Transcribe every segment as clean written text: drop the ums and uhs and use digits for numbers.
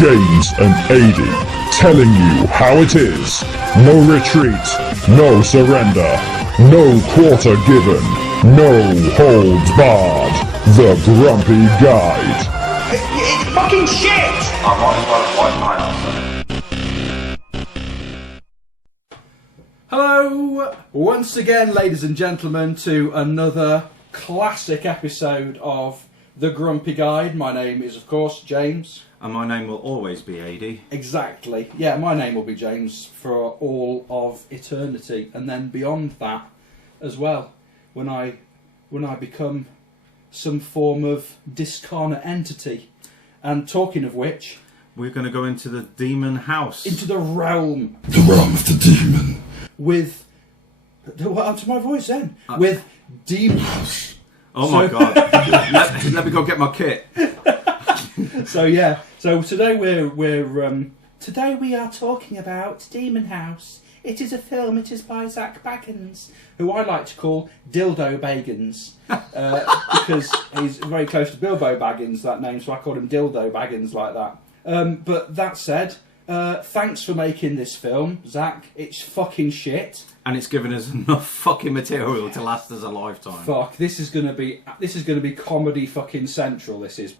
James and Adie, telling you how it is. No retreat, no surrender, no quarter given, no holds barred. The Grumpy Guide. It's fucking shit! I might as well wipe my ass. Hello, once again, ladies and gentlemen, to another classic episode of The Grumpy Guide. My name is, of course, James. And my name will always be Adie. Exactly. Yeah, my name will be James for all of eternity, and then beyond that as well, when I become some form of discarnate entity. And talking of which, we're going to go into the demon house. into the realm The realm of the demon. with... What happened to my voice then? With demons. Oh my god. let me go get my kit. So yeah, so today today we are talking about Demon House. It is a film. It is by Zach Baggins, who I like to call Dildo Baggins, because he's very close to Bilbo Baggins, that name. So I call him Dildo Baggins like that. But that said, thanks for making this film, Zach. It's fucking shit. And it's given us enough fucking material to last us a lifetime. Fuck, this is gonna be comedy fucking central. This is.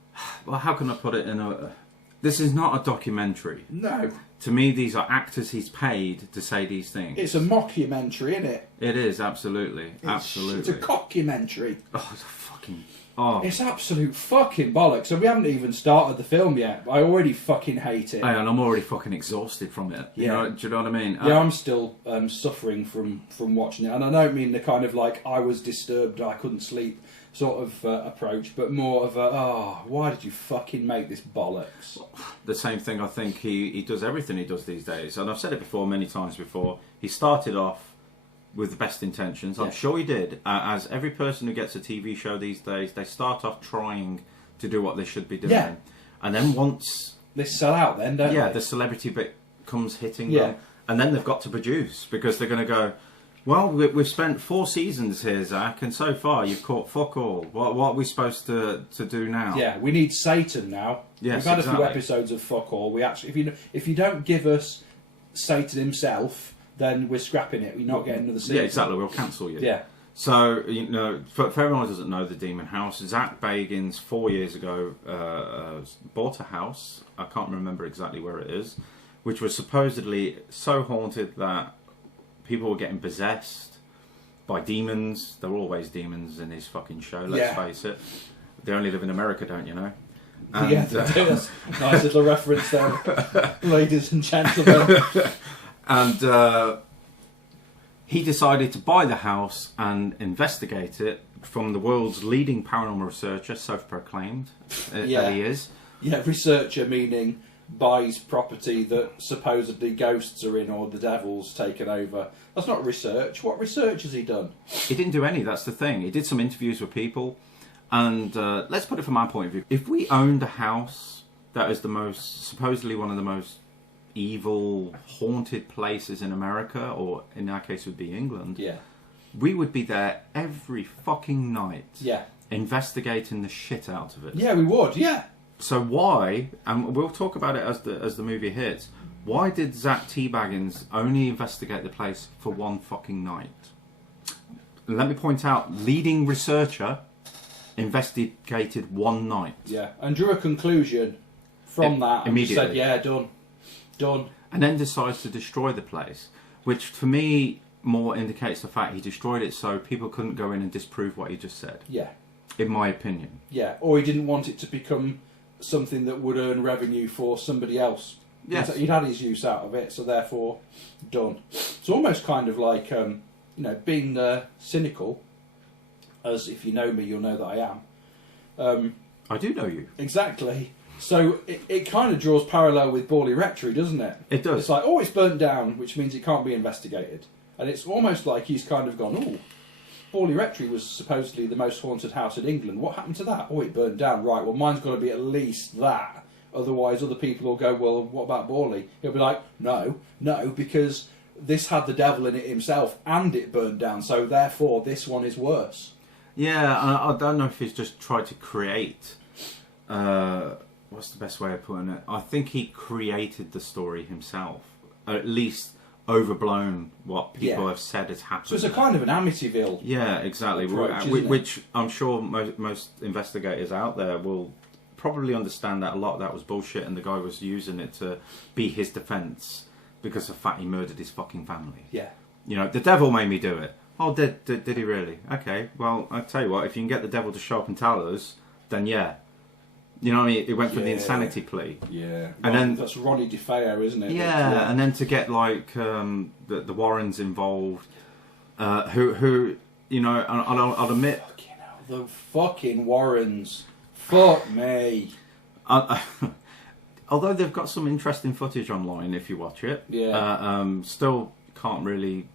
Well, how can I put it in a... This is not a documentary. No. To me, these are actors he's paid to say these things. It's a mockumentary, isn't it? It is, absolutely. Absolutely. It's a cockumentary. Oh, it's a fucking... Oh. It's absolute fucking bollocks. And we haven't even started the film yet. I already fucking hate it. And I'm already fucking exhausted from it. Yeah. You know, do you know what I mean? Yeah, I'm still suffering from watching it. And I don't mean the kind of like, I was disturbed, I couldn't sleep sort of approach, but more of a, why did you fucking make this bollocks? The same thing, I think he does everything he does these days. And I've said it before, many times before. He started off with the best intentions. Yeah. I'm sure he did. As every person who gets a TV show these days, they start off trying to do what they should be doing. Yeah. And then once... They sell out then, don't they? Yeah, the celebrity bit comes hitting Yeah. them. And then they've got to produce, because they're going to go, well, we've spent 4 seasons here, Zach, and so far you've caught fuck all. What are we supposed to do now? Yeah, we need Satan now. Yes, We've had a few exactly. episodes of fuck all. We actually, if you don't give us Satan himself, then we're scrapping it. We're not getting another season. Yeah, exactly. We'll cancel you. Yeah. So, you know, for everyone who doesn't know the Demon House, Zach Baggins 4 years ago bought a house. I can't remember exactly where it is, which was supposedly so haunted that people were getting possessed by demons. There were always demons in his fucking show, let's face it. They only live in America, don't you know? And, yeah, that's a nice little reference there, ladies and gentlemen. And he decided to buy the house and investigate it from the world's leading paranormal researcher, self-proclaimed, that he is. Yeah, researcher meaning buys property that supposedly ghosts are in or the devil's taken over. That's not research. What research has he done? He didn't do any, that's the thing. He did some interviews with people, and let's put it from our point of view. If we owned a house that is supposedly one of the most evil, haunted places in America, or in our case would be England, we would be there every fucking night, investigating the shit out of it. Yeah, we would. Yeah. So why, and we'll talk about it as the movie hits, why did Zach T. Baggins only investigate the place for one fucking night? Let me point out, leading researcher investigated one night. Yeah, and drew a conclusion from that. And immediately. said, yeah, done. And then decides to destroy the place, which for me more indicates the fact he destroyed it so people couldn't go in and disprove what he just said. Yeah. In my opinion. Yeah, or he didn't want it to become something that would earn revenue for somebody else. Yes. He'd had his use out of it, so therefore, done. It's almost kind of like, being cynical, as if you know me, you'll know that I am. I do know you. Exactly. So it kind of draws parallel with Borley Rectory, doesn't it? It does. It's like, it's burnt down, which means it can't be investigated. And it's almost like he's kind of gone, Borley Rectory was supposedly the most haunted house in England. What happened to that? It burned down. Right, well, mine's got to be at least that. Otherwise, other people will go, well, what about Borley? He'll be like, no, because this had the devil in it himself and it burned down, so therefore this one is worse. Yeah, I don't know if he's just tried to create what's the best way of putting it? I think he created the story himself, or at least overblown what people have said has happened. So it's a kind of an Amityville. Yeah, exactly. Approach, which I'm sure most investigators out there will probably understand that a lot of that was bullshit, and the guy was using it to be his defence because of the fact he murdered his fucking family. Yeah. You know, the devil made me do it. Oh, did he really? Okay, well, I tell you what, if you can get the devil to show up and tell us, then yeah. You know what I mean? It went for the insanity plea. Yeah. And then that's Ronnie DeFeo, isn't it? Yeah, and then to get like the Warrens involved, who you know, I'll admit, fucking hell, the fucking Warrens. Fuck me. Although they've got some interesting footage online if you watch it, still can't really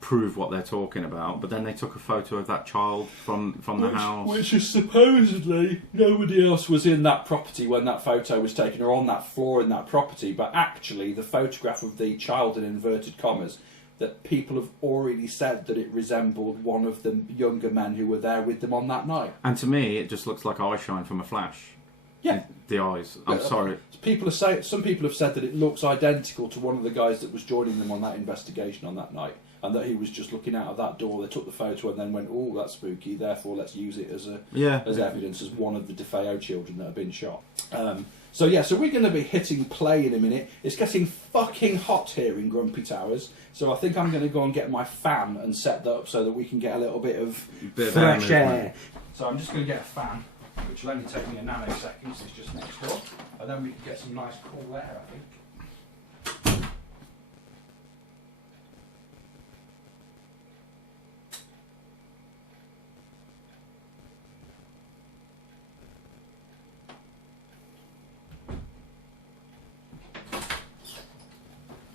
prove what they're talking about. But then they took a photo of that child from the house, which is supposedly nobody else was in that property when that photo was taken, or on that floor in that property. But actually, the photograph of the child in inverted commas, that people have already said that it resembled one of the younger men who were there with them on that night. And to me, it just looks like eye shine from a flash. Yeah, the eyes. I'm sorry. Some people have said that it looks identical to one of the guys that was joining them on that investigation on that night, and that he was just looking out of that door. They took the photo and then went, "Oh, that's spooky. Therefore, let's use it as evidence as one of the DeFeo children that have been shot." So we're going to be hitting play in a minute. It's getting fucking hot here in Grumpy Towers, so I think I'm going to go and get my fan and set that up so that we can get a little bit of fresh air. So I'm just going to get a fan, which will only take me a nanosecond. It's just next door, and then we can get some nice cool air, I think.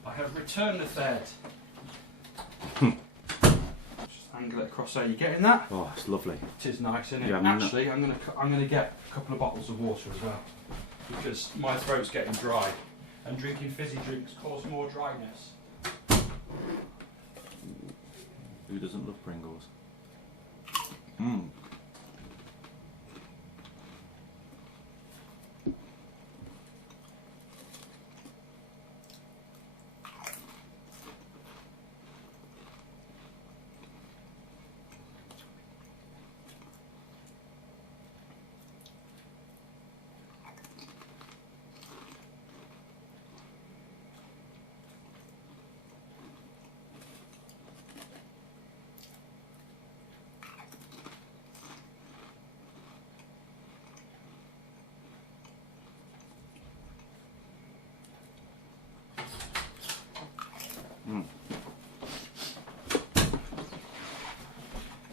I have returned the third. Just angle it across there. You getting that? Oh, it's lovely. It is nice, isn't it? Yeah, actually, I'm gonna get a couple of bottles of water as well, because my throat's getting dry, and drinking fizzy drinks cause more dryness. Who doesn't love Pringles? Mmm.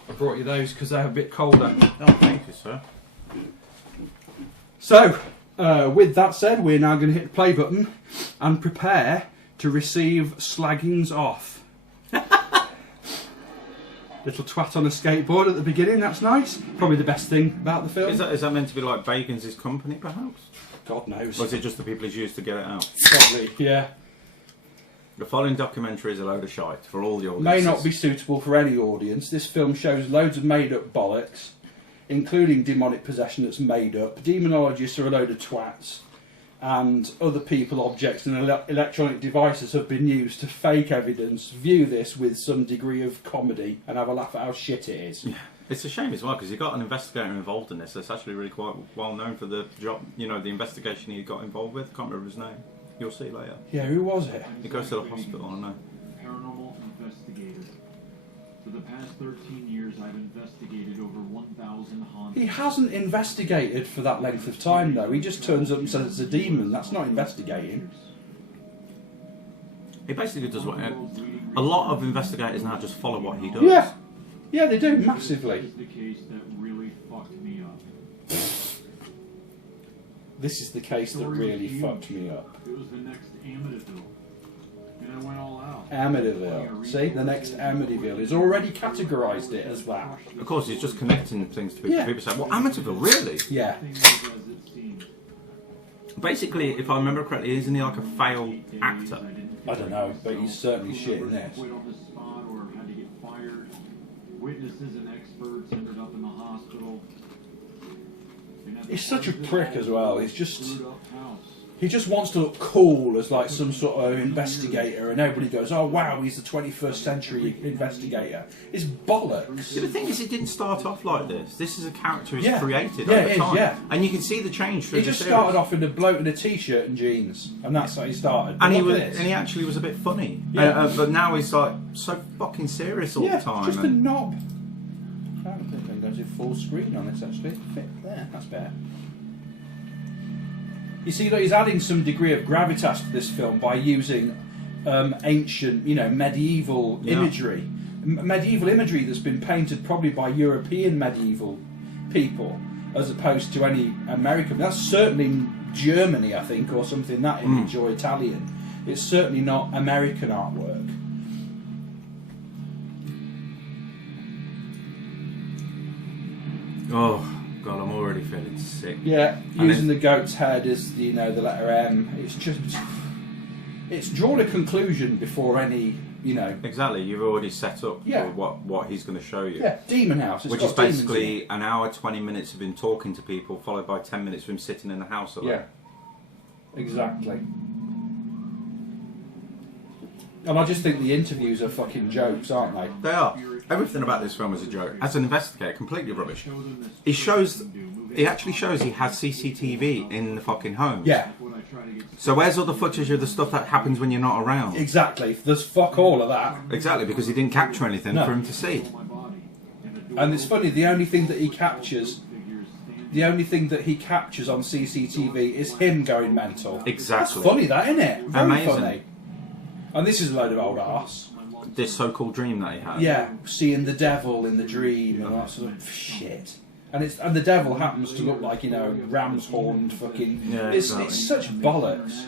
I brought you those because they're a bit colder. Oh, thank you, sir. So, with that said, we're now going to hit the play button and prepare to receive slaggings off. Little twat on a skateboard at the beginning, that's nice. Probably the best thing about the film. Is that meant to be like Bacon's company, perhaps? God knows. Or is it just the people he's used to get it out? Probably, yeah. The following documentary is a load of shite for all the audiences. May not be suitable for any audience. This film shows loads of made-up bollocks, including demonic possession that's made up. Demonologists are a load of twats, and other people, objects and electronic devices have been used to fake evidence. View this with some degree of comedy and have a laugh at how shit it is. Yeah. It's a shame as well, because you've got an investigator involved in this that's actually really quite well known for the job, you know, the investigation he got involved with. Can't remember his name. You'll see later. Yeah, who was it? He goes to the hospital, I know. Paranormal investigator. For the past 13 years, I've investigated over 1,000 hauntings. He hasn't investigated for that length of time, though. He just turns up and says it's a demon. That's not investigating. He basically does what... A lot of investigators now just follow what he does. Yeah. Yeah, they do, massively. This is the case that really fucked me up. This is the case that really fucked me up. It was the next Amityville. And I went all out. Amityville. See, the next Amityville. He's already categorised it as that. Of course, he's just connecting things to people. Yeah. People say, well, Amityville, really? Yeah. Things as it seemed. Basically, if I remember correctly, isn't he like a failed actor? I don't know, but he's certainly shit in this. Quit on the spot or had to get fired. Witnesses and experts ended up in the hospital. And at He's such a prick as well. He just wants to look cool as like some sort of investigator, and everybody goes, "Oh wow, he's the 21st century investigator." It's bollocks. Yeah, the thing is, it didn't start off like this. This is a character he's Yeah. created Yeah, over it is, time, yeah. and you can see the change through He the just series. started off in a bloke in a t-shirt and jeans, and that's how he started. And Look at this. he actually was a bit funny. Yeah. But now he's like so fucking serious all the time. just a and- knob. I don't think I can go to full screen on this actually. Fit there, that's better. You see that he's adding some degree of gravitas to this film by using ancient, medieval Yeah. imagery. Medieval imagery that's been painted probably by European medieval people as opposed to any American. That's certainly Germany, I think, or something that image, or Italian. It's certainly not American artwork. Oh God, I'm already feeling sick. Yeah, And using the goat's head as the letter M. It's drawn a conclusion before any Exactly, you've already set up Yeah. for what he's going to show you. Yeah, Demon House. It's Which got is demons in it. basically an hour, 20 minutes of him talking to people, followed by 10 minutes of him sitting in the house alone. Yeah, exactly. And I just think the interviews are fucking jokes, aren't they? They are. Everything about this film is a joke. As an investigator, completely rubbish. He actually shows he has CCTV in the fucking home. Yeah, So where's all the footage of the stuff that happens when you're not around? exactly. There's fuck all of that. Exactly, because he didn't capture anything No. for him to see. And it's funny, the only thing that he captures on CCTV is him going mental. Exactly. That's funny, that, isn't it? Very Amazing. funny. And this is a load of old arse. This so-called dream that he had. Yeah, seeing the devil in the dream and that sort of shit. And the devil happens to look like, ram's horned fucking... Yeah, it's exactly. such bollocks.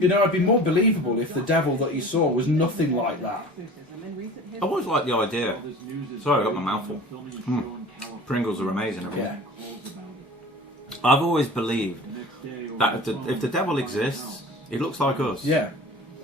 It'd be more believable if the devil that he saw was nothing like that. I always like the idea. Sorry, I got my mouth full. Pringles are amazing. Yeah. I've always believed that if the devil exists, he looks like us. Yeah,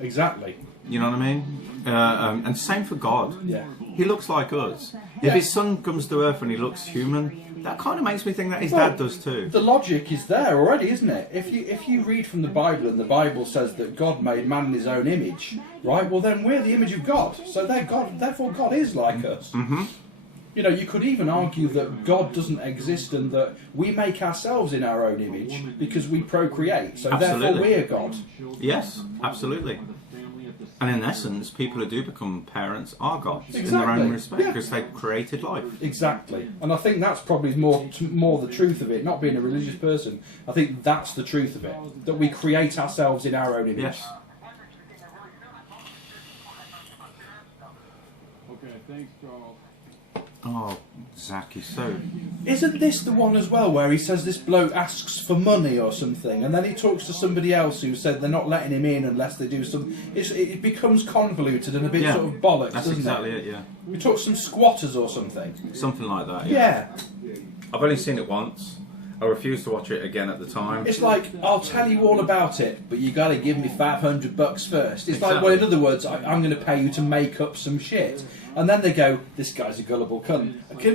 exactly. You know what I mean? And same for God. Yeah. He looks like us. Yeah. If his son comes to Earth and he looks human, that kind of makes me think that his Well, dad does too. The logic is there already, isn't it? If you read from the Bible and the Bible says that God made man in his own image, right? Well, then we're the image of God, so therefore God is like us. Mm-hmm. You could even argue that God doesn't exist and that we make ourselves in our own image because we procreate, so therefore Absolutely. we're God. Yes, absolutely. And in essence, people who do become parents are gods in their Exactly, own respect yeah. because they've created life. Exactly, and I think that's probably more the truth of it. Not being a religious person, I think that's the truth of it. That we create ourselves in our own image. Yes. Okay, thanks, Charles. Oh, Zach, he's so... Isn't this the one as well where he says this bloke asks for money or something, and then he talks to somebody else who said they're not letting him in unless they do something? It becomes convoluted and a bit Yeah, sort of bollocks, that's doesn't exactly it? it, yeah. We talk to some squatters or something. Something like that, Yeah. I've only seen it once. I refused to watch it again at the time. It's like, I'll tell you all about it, but you got to give me $500 first. It's like, Exactly. well, in other words, I'm going to pay you to make up some shit. And then they go, this guy's a gullible cunt.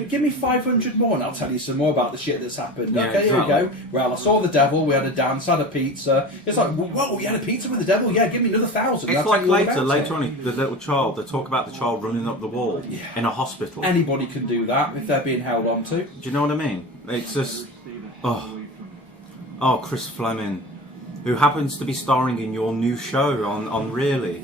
Give me 500 more and I'll tell you some more about the shit that's happened. Yeah, Okay, here we exactly. go. Well, I saw the devil, we had a dance, had a pizza. It's like, whoa, you had a pizza with the devil? Yeah, give me another 1,000. It's I'll like tell you all later about it. on, the little child, they talk about the child running up the wall in a hospital. Anybody can do that if they're being held on to. Do you know what I mean? It's just... Oh, Chris Fleming, who happens to be starring in your new show on Really,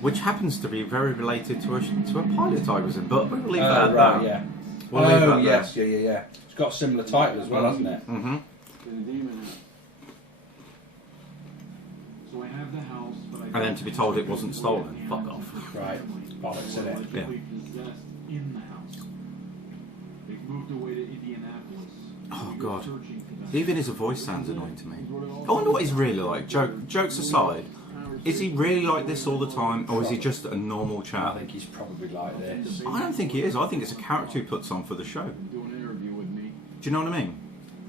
which happens to be very related to a pilot I was in, but we'll leave that at Right, that. yeah. We'll leave that yes, there. yeah. It's got a similar title as well, hasn't it? Mm-hmm. So I have the house, but I And then to be told it wasn't stolen, fuck off. Right. Bollocks, isn't it? Yeah. possessed in the house. They've moved away to Indianapolis. Oh, We God. are searching for them. Even his voice sounds annoying to me. I wonder what he's really like. Jokes aside, is he really like this all the time, or is he just a normal I chap? think he's probably like this. I don't think he is. I think it's a character he puts on for the show. Do an interview with me. Do you know what I mean?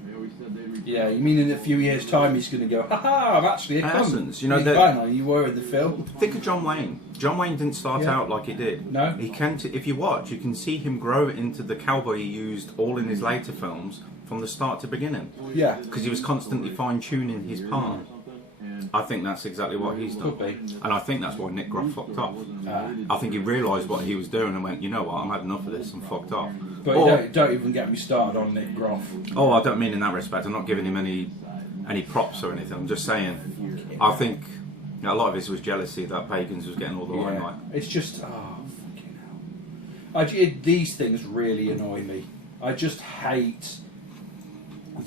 They always said they'd return. Yeah, you mean in a few years' time he's going to go, ha, I'm actually a cunt. Essence, you know, He's that- fine, like you were in the film. Think of John Wayne. John Wayne didn't start Yeah. out like he did. No. He if you watch, you can see him grow into the cowboy he used all in his later films from the start to beginning. Yeah. Because he was constantly fine-tuning his part. I think that's exactly what he's done. Could be. And I think that's why Nick Groff fucked off. I think he realised what he was doing and went, you know what, I'm had enough of this and fucked off. But Or, don't even get me started on Nick Groff. oh, I don't mean in that respect. I'm not giving him any props or anything. I'm just saying, I think a lot of this was jealousy that Pagans was getting all the limelight. It's just, fucking hell. These things really annoy me. I just hate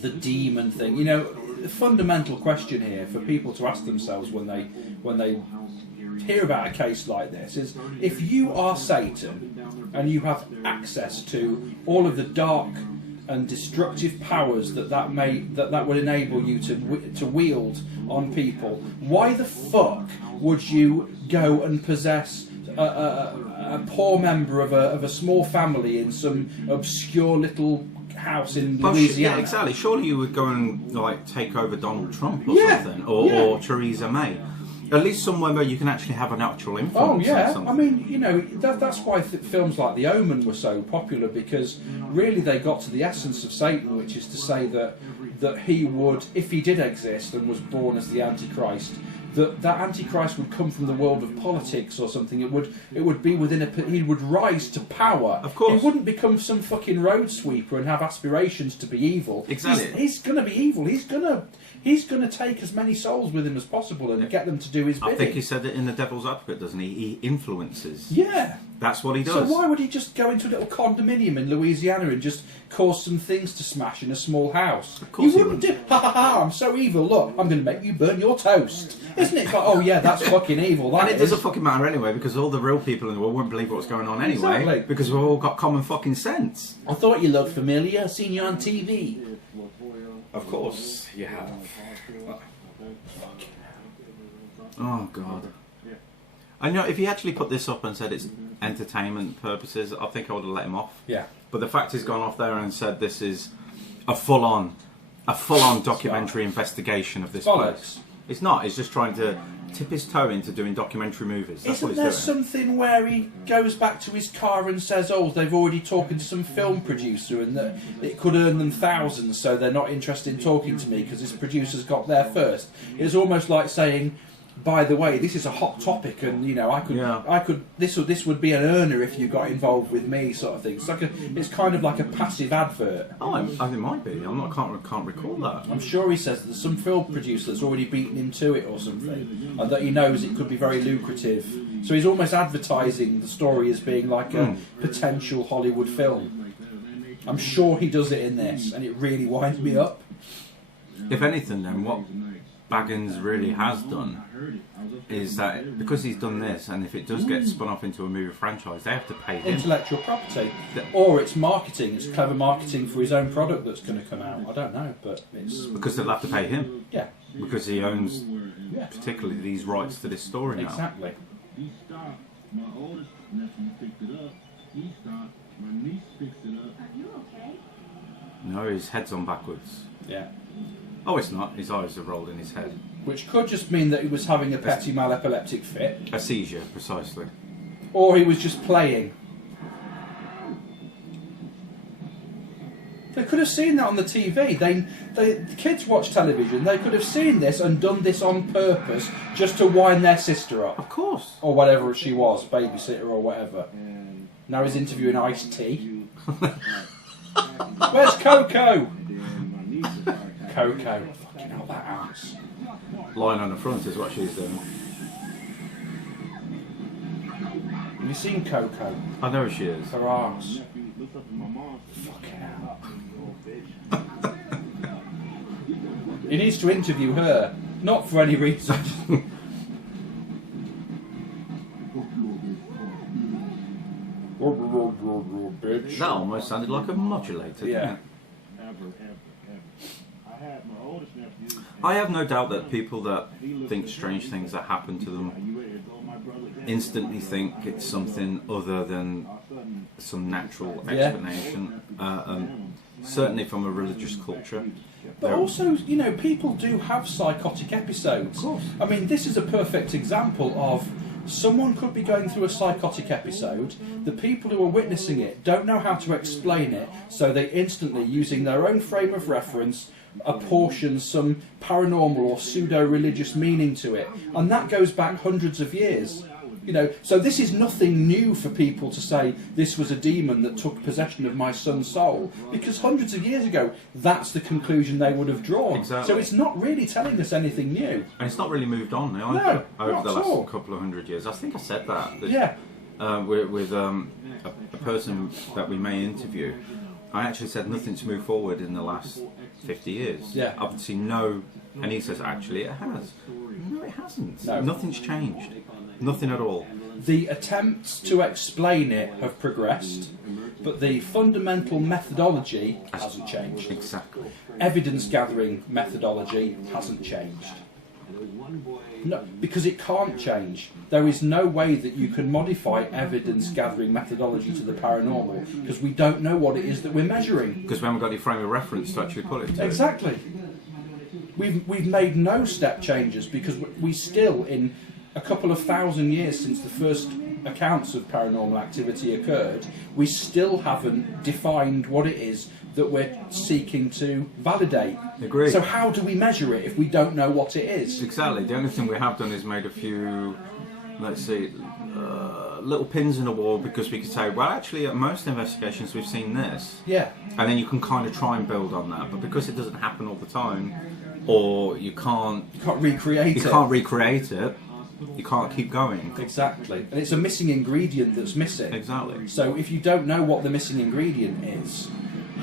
the demon thing. You know, the fundamental question here for people to ask themselves when they hear about a case like this is, if you are Satan and you have access to all of the dark and destructive powers that would enable you to wield on people, why the fuck would you go and possess a poor member of a small family in some obscure little house in Louisiana? Yeah, exactly. Surely you would go and like take over Donald Trump or something, or Theresa May. At least somewhere where you can actually have an actual influence. Oh yeah, on something. I mean, you know, that's why films like The Omen were so popular, because really they got to the essence of Satan, which is to say that he would, if he did exist and was born as the Antichrist, that Antichrist would come from the world of politics or something. It would be he would rise to power. Of course. He wouldn't become some fucking road sweeper and have aspirations to be evil. Exactly. He's going to be evil. He's going to take as many souls with him as possible and get them to do his bidding. I think he said it in The Devil's Advocate, doesn't he? He influences. Yeah. That's what he does. So why would he just go into a little condominium in Louisiana and just cause some things to smash in a small house? Of course he wouldn't do. Ha ha ha! I'm so evil. Look, I'm going to make you burn your toast. Isn't it? Like, oh yeah, that's fucking evil. And it doesn't fucking matter anyway, because all the real people in the world wouldn't believe what's going on anyway. Exactly. Because we've all got common fucking sense. I thought you looked familiar. I've seen you on TV. Of course you have. Oh god. I know if he actually put this up and said it's entertainment purposes, I think I would have let him off. Yeah. But the fact he's gone off there and said this is a full-on documentary investigation of this place. It's not. He's just trying to tip his toe into doing documentary movies. That's Isn't what there he's doing. something where he goes back to his car and says, oh, they've already talking to some film producer and that it could earn them thousands, so they're not interested in talking to me because this producer's got there first? It's almost like saying, by the way, this is a hot topic, and you know, this would be an earner if you got involved with me, sort of thing. It's kind of like a passive advert. Oh, I think it might be. Can't recall that. I'm sure he says there's some film producer that's already beaten him to it or something, and that he knows it could be very lucrative. So he's almost advertising the story as being like a potential Hollywood film. I'm sure he does it in this, and it really winds me up. If anything, then what Baggins really has done is that because he's done this, and if it does get spun off into a movie franchise, they have to pay him. Intellectual property. Or it's marketing, it's clever marketing for his own product that's going to come out. I don't know, but it's... Because they'll have to pay him. Yeah. Because he owns particularly these rights to this story now. Exactly. He stopped. My oldest nephew picked it up. He stopped. My niece picked it up. Are you okay? No, his head's on backwards. Yeah. Oh, it's not. His eyes are rolled in his head. Which could just mean that he was having a petty mal-epileptic fit. A seizure, precisely. Or he was just playing. They could have seen that on the TV. The kids watch television. They could have seen this and done this on purpose just to wind their sister up. Of course. Or whatever she was, babysitter or whatever. Now he's interviewing Ice-T. Where's Coco? Coco. Fucking hell, that ass. Lying on the front is what she's doing. Have you seen Coco? I know she is. Her arse. Fucking hell. He needs to interview her, not for any reason. That almost sounded like a modulator. Yeah. I have no doubt that people that think strange things that happen to them instantly think it's something other than some natural explanation. Certainly from a religious culture. But also, you know, people do have psychotic episodes. Of course. I mean, this is a perfect example of someone could be going through a psychotic episode. The people who are witnessing it don't know how to explain it, so they instantly, using their own frame of reference, apportion some paranormal or pseudo-religious meaning to it, and that goes back hundreds of years. You know, so this is nothing new for people to say this was a demon that took possession of my son's soul, because hundreds of years ago, that's the conclusion they would have drawn. Exactly. So it's not really telling us anything new. And it's not really moved on now No, over not the at last all. couple of hundred years. I think I said that. Yeah. With a person that we may interview. I actually said nothing's moved forward in the last 50 years. Yeah. I've seen no, and he says actually it has. No, it hasn't. No. Nothing's changed. Nothing at all. The attempts to explain it have progressed, but the fundamental methodology hasn't changed. Exactly. Evidence gathering methodology hasn't changed. No, because it can't change. There is no way that you can modify evidence gathering methodology to the paranormal, because we don't know what it is that we're measuring. Because we haven't got any frame of reference to actually put it to. Exactly. We've made no step changes, because we still, in a couple of thousand years since the first accounts of paranormal activity occurred, we still haven't defined what it is that we're seeking to validate. Agreed. So how do we measure it if we don't know what it is? Exactly. The only thing we have done is made a few, let's see, little pins in the wall, because we could say, well, actually, at most investigations we've seen this. Yeah. And then you can kind of try and build on that. But because it doesn't happen all the time, or you can't recreate it, you can't keep going. Exactly. And it's a missing ingredient that's missing. Exactly. So if you don't know what the missing ingredient is,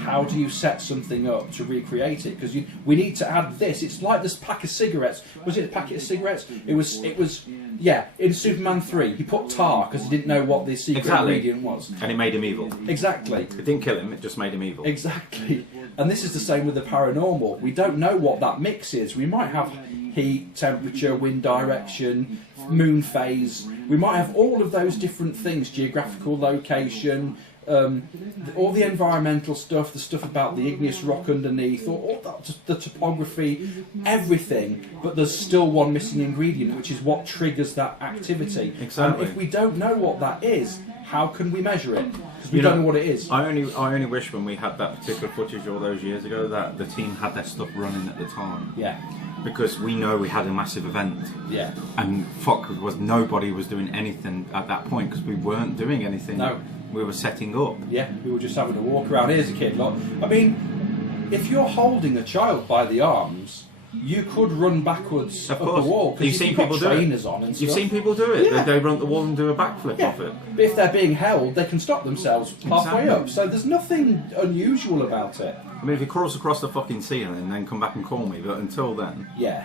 how do you set something up to recreate it? Because we need to add this. It's like this pack of cigarettes. Was it a packet of cigarettes? It was. Yeah. In Superman 3, he put tar because he didn't know what the secret ingredient was, and it made him evil. Exactly. It didn't kill him. It just made him evil. Exactly. And this is the same with the paranormal. We don't know what that mix is. We might have heat, temperature, wind direction, moon phase. We might have all of those different things, geographical location, all the environmental stuff, the stuff about the igneous rock underneath, all that, the topography, everything, but there's still one missing ingredient, which is what triggers that activity. Exactly. And if we don't know what that is, how can we measure it? Because we don't know what it is. I only wish when we had that particular footage all those years ago that the team had their stuff running at the time. Yeah. Because we know we had a massive event. Yeah. And nobody was doing anything at that point, because we weren't doing anything. No. We were setting up. Yeah, we were just having a walk around. Here's a kid. Look, I mean, if you're holding a child by the arms, you could run backwards up the wall. You've seen people do it. On and You've stuff. seen people do it. Yeah. They run up the wall and do a backflip Yeah. off it. But if they're being held, they can stop themselves halfway Exactly. up. So there's nothing unusual about it. I mean, if he crawls across the fucking ceiling and then come back and call me, but until then... Yeah.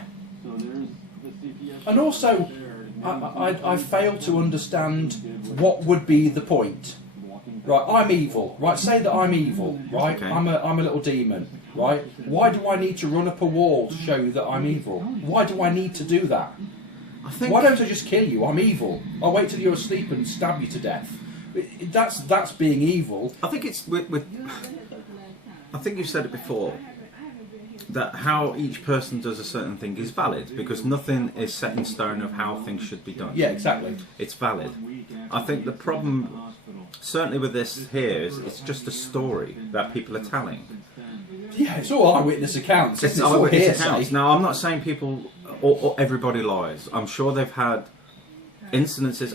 And also, I fail to understand what would be the point. Right, I'm evil. Right, say that I'm evil. Right, Okay. I'm a little demon. Right, why do I need to run up a wall to show you that I'm evil? Why do I need to do that? I think... Why don't I just kill you? I'm evil. I'll wait till you're asleep and stab you to death. That's being evil. I think it's I think you've said it before, that how each person does a certain thing is valid, because nothing is set in stone of how things should be done. Yeah, exactly. It's valid. I think the problem, certainly with this here, is it's just a story that people are telling. Yeah, it's all eyewitness accounts. It's all eyewitness hearsay. accounts. Now, I'm not saying people or everybody lies. I'm sure they've had incidences.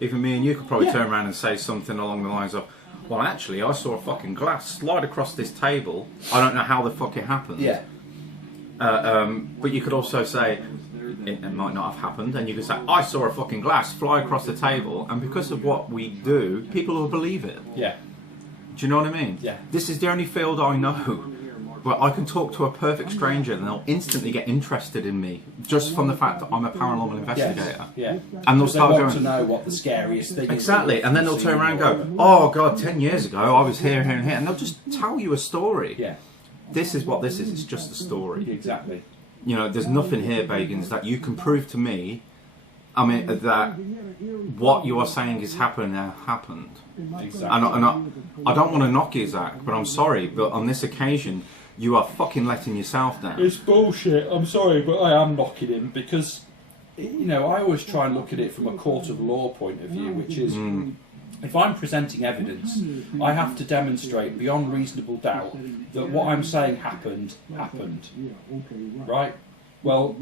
Even me and you could probably turn around and say something along the lines of, well, actually, I saw a fucking glass slide across this table. I don't know how the fuck it happened. Yeah. But you could also say, it might not have happened, and you could say, I saw a fucking glass fly across the table, and because of what we do, people will believe it. Yeah. Do you know what I mean? Yeah. This is the only field I know where I can talk to a perfect stranger and they'll instantly get interested in me just from the fact that I'm a paranormal investigator. Yeah. And they'll They start want going... to know what the scariest thing is. Exactly, and then they'll turn around and go, oh God, 10 years ago I was here, here and here, and they'll just tell you a story. Yeah. This is what this is, it's just a story. Exactly. You know, there's nothing here, Bagans, that you can prove to me, I mean, that what you are saying is happening now happened. Exactly. And I don't want to knock you, Zach, but I'm sorry, but on this occasion, you are fucking letting yourself down. It's bullshit. I'm sorry, but I am knocking him because you know, I always try and look at it from a court of law point of view, which is, if I'm presenting evidence, I have to demonstrate beyond reasonable doubt that what I'm saying happened, right? Well,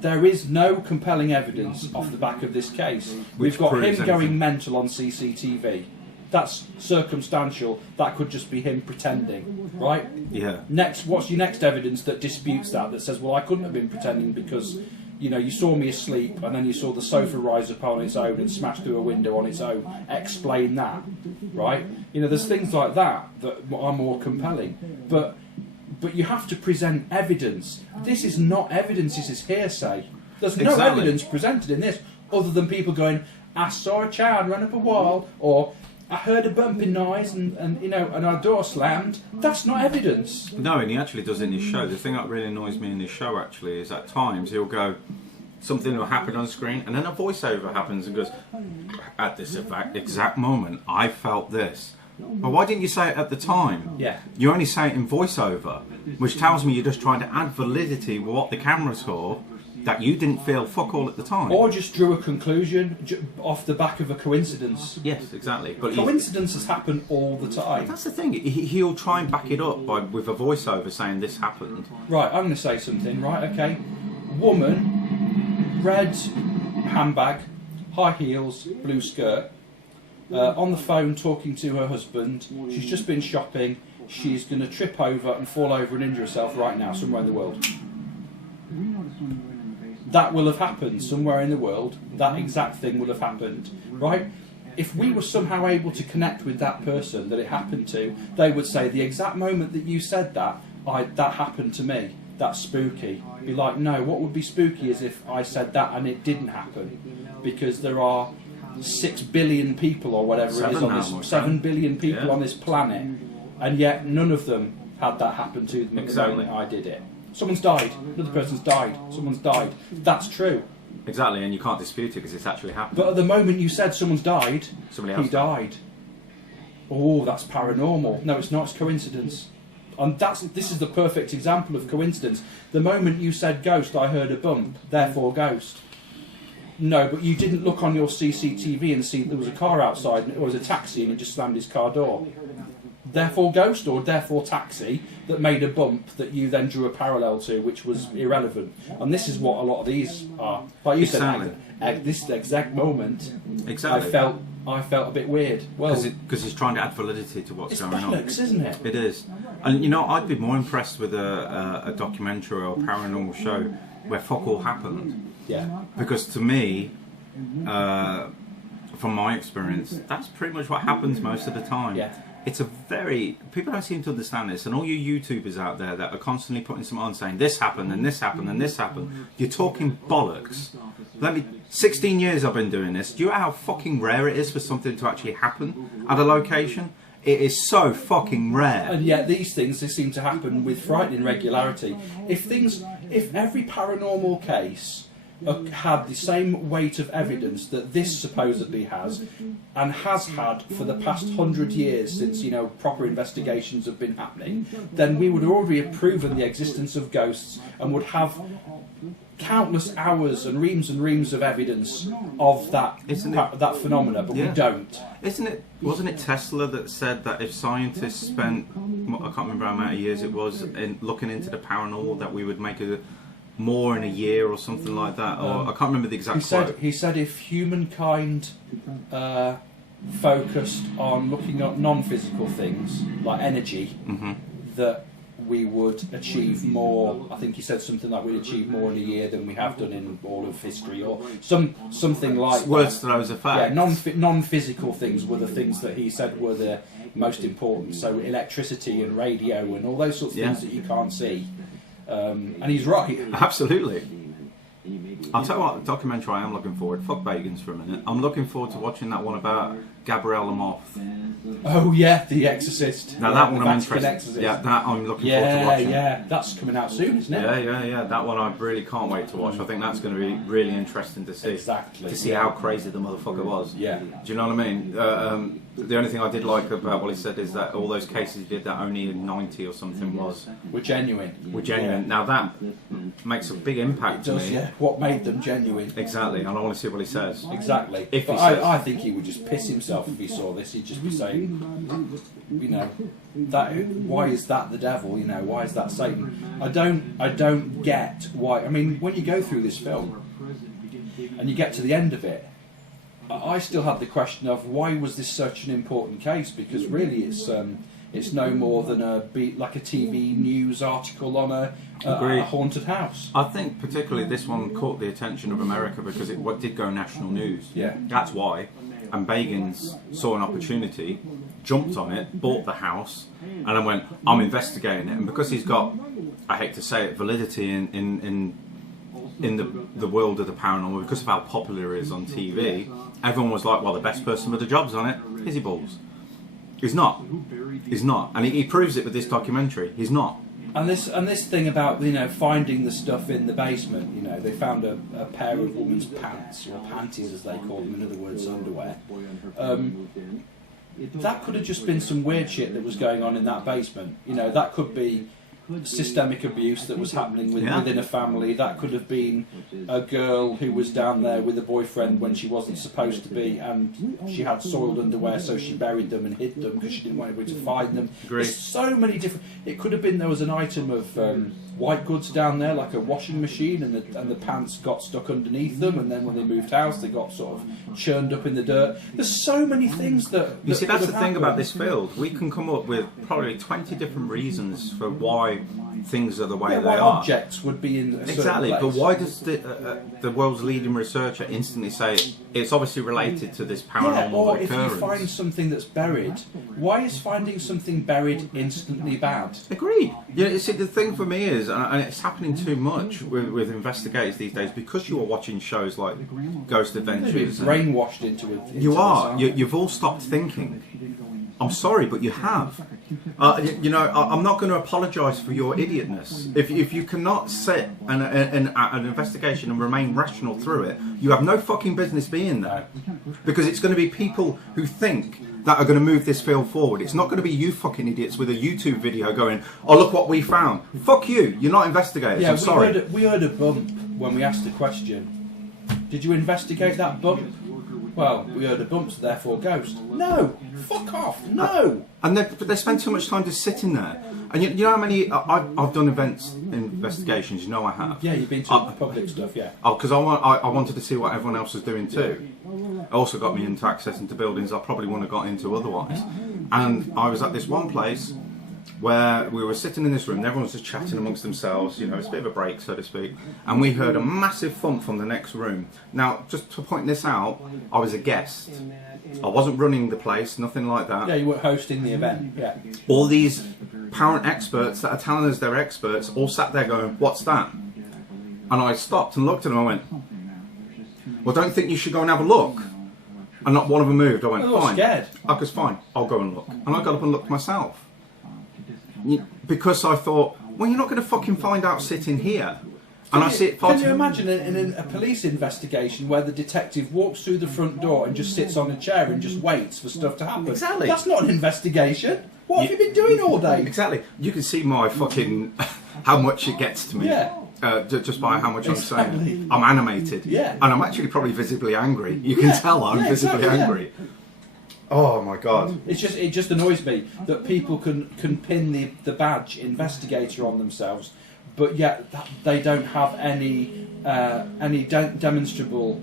there is no compelling evidence off the back of this case. We've got him going mental on CCTV. That's circumstantial. That could just be him pretending, right? Yeah. Next, what's your next evidence that disputes that? That says, well, I couldn't have been pretending because, you know, you saw me asleep and then you saw the sofa rise up on its own and smash through a window on its own. Explain that, right? You know, there's things like that that are more compelling. But you have to present evidence. This is not evidence. This is hearsay. There's no evidence presented in this other than people going, I saw a child run up a wall, or I heard a bumping noise and you know, and our door slammed. That's not evidence. No, and he actually does it in his show. The thing that really annoys me in his show actually is at times he'll go, something will happen on screen, and then a voiceover happens and goes, at this exact moment, I felt this. But why didn't you say it at the time? Yeah. You only say it in voiceover, which tells me you're just trying to add validity with what the camera saw that you didn't feel fuck all at the time. Or just drew a conclusion off the back of a coincidence. Yes, exactly. But coincidences happen all the time. That's the thing. He'll try and back it up with a voiceover saying this happened. Right, I'm going to say something, right, okay. Woman, red handbag, high heels, blue skirt, on the phone talking to her husband. She's just been shopping. She's going to trip over and fall over and injure herself right now somewhere in the world. That will have happened somewhere in the world. That exact thing will have happened, right? If we were somehow able to connect with that person that it happened to, they would say, the exact moment that you said that, that happened to me. That's spooky. Be like, no, what would be spooky is if I said that and it didn't happen. Because there are 6 billion people or whatever it is on this, 7 billion people on this planet, and yet none of them had that happen to them at the moment I did it. Someone's died, another person's died, someone's died. That's true. Exactly, and you can't dispute it because it's actually happened. But at the moment you said someone's died, somebody else died. Oh, that's paranormal. No, it's not, it's coincidence. And this is the perfect example of coincidence. The moment you said ghost, I heard a bump, therefore ghost. No, but you didn't look on your CCTV and see there was a car outside, and it was a taxi and it just slammed his car door. Therefore ghost, or therefore taxi, that made a bump that you then drew a parallel to, which was irrelevant. And this is what a lot of these are. Like you said, at this exact moment, I felt a bit weird. Well, because he's trying to add validity to what's going on. It's bollocks, isn't it? It is. And you know, I'd be more impressed with a documentary or a paranormal show where fuck all happened. Yeah. Because to me, from my experience, that's pretty much what happens most of the time. Yeah. It's a very... People don't seem to understand this, and all you YouTubers out there that are constantly putting something on saying this happened and this happened and this happened, you're talking bollocks. 16 years I've been doing this. Do you know how fucking rare it is for something to actually happen at a location? It is so fucking rare. And yet these things, they seem to happen with frightening regularity. If every paranormal case had the same weight of evidence that this supposedly has, and has had for the past 100 years since, you know, proper investigations have been happening, then we would already have proven the existence of ghosts and would have countless hours and reams of evidence of that that phenomena, but we don't. Wasn't it Tesla that said that if scientists spent, I can't remember how many years it was, in looking into the paranormal, that we would make more in a year or something like that, or I can't remember the exact quote. He said if humankind focused on looking at non-physical things like energy, that we would achieve more. I think he said something like we'd achieve more in a year than we have done in all of history, or something like words to those effects. Yeah, non-physical things were the things that he said were the most important. So electricity and radio and all those sorts of things that you can't see. And he's right. Absolutely. I'll tell you what documentary I am looking forward. Fuck Bagans for a minute. I'm looking forward to watching that one about Gabrielle Lamoth. Oh yeah, The Exorcist. Now that one I'm interested. Yeah, that I'm looking forward to watching. Yeah, that's coming out soon, isn't it? Yeah. That one I really can't wait to watch. I think that's going to be really interesting to see. Exactly. To see how crazy the motherfucker was. Yeah. Do you know what I mean? The only thing I did like about what he said is that all those cases he did, that only 90 or something were genuine. Yeah. Now that makes a big impact to me. Yeah. What made them genuine? Exactly, and I want to see what he says. Exactly. If he But says- I think he would just piss himself if he saw this. He'd just be saying, you know, that why is that the devil? You know, why is that Satan? I don't get why. I mean, when you go through this film and you get to the end of it, I still had the question of why was this such an important case? Because really, it's no more than like a TV news article on a haunted house. I think particularly this one caught the attention of America because it did go national news. Yeah. That's why. And Bagans saw an opportunity, jumped on it, bought the house, and then went, I'm investigating it. And because he's got, I hate to say it, validity in the world of the paranormal, because of how popular it is on TV, everyone was like, well, the best person with the job's on it is he balls. He's not. He's not. And he proves it with this documentary. He's not. And this thing about, you know, finding the stuff in the basement, you know, they found a pair of women's pants, or panties as they call them, in other words, underwear. That could have just been some weird shit that was going on in that basement. You know, that could be systemic abuse that was happening within a family. That could have been a girl who was down there with a boyfriend when she wasn't supposed to be, and she had soiled underwear, so she buried them and hid them because she didn't want anybody to find them. There's so many different. It could have been there was an item of white goods down there, like a washing machine, and the pants got stuck underneath them, and then when they moved house, they got sort of churned up in the dirt. There's so many things that You see, that's could the have thing happened. about this field. We can come up with probably 20 different reasons for why things are the way Yeah, they why are. objects would be in a certain Exactly, place. but why does the world's leading researcher instantly say it's obviously related to this Yeah, paranormal or if occurrence? you find something that's buried, why is finding something buried instantly bad? Agreed. Yeah, you see, the thing for me is, and it's happening too much with investigators these days, because you are watching shows like Ghost You're Adventures. and- brainwashed into it. You are. You've all stopped thinking. I'm sorry, but you have. You know, I'm not going to apologise for your idiotness. If you cannot sit an investigation and remain rational through it, you have no fucking business being there. Because it's going to be people who think that are going to move this field forward. It's not going to be you fucking idiots with a YouTube video going, oh, look what we found. Fuck you. You're not investigators. Yeah, I'm sorry. we heard a bump when we asked the question. Did you investigate that bump? Well, we heard a bump, so therefore ghost. No! Fuck off! No! And they spend too much time just sitting there. And you know how many... I've done events, investigations, you know I have. Yeah, you've been to public stuff, yeah. Oh, because I wanted to see what everyone else was doing too. It also got me into access into buildings I probably wouldn't have got into otherwise. And I was at this one place where we were sitting in this room and everyone was just chatting amongst themselves, you know, it's a bit of a break, so to speak, and we heard a massive thump from the next room. Now, just to point this out, I was a guest. I wasn't running the place, nothing like that. Yeah, you were hosting the event, yeah. All these parent experts that are telling us they're experts all sat there going, what's that? And I stopped and looked at them and I went, well, don't think you should go and have a look. And not one of them moved. I went, I was fine. scared. I was fine, I'll go and look. And I got up and looked myself. Because I thought, well, you're not going to fucking find out sitting here. And I see it Can you imagine in a police investigation where the detective walks through the front door and just sits on a chair and just waits for stuff to happen? Exactly. That's not an investigation. What have you been doing all day? Exactly. You can see my fucking how much it gets to me. Yeah. Just by how much Exactly. I'm saying. I'm animated. Yeah. And I'm actually probably visibly angry. You can Yeah. tell I'm Yeah, visibly exactly, yeah. angry. Oh my god. It just annoys me that people can pin the badge investigator on themselves, but yet they don't have any demonstrable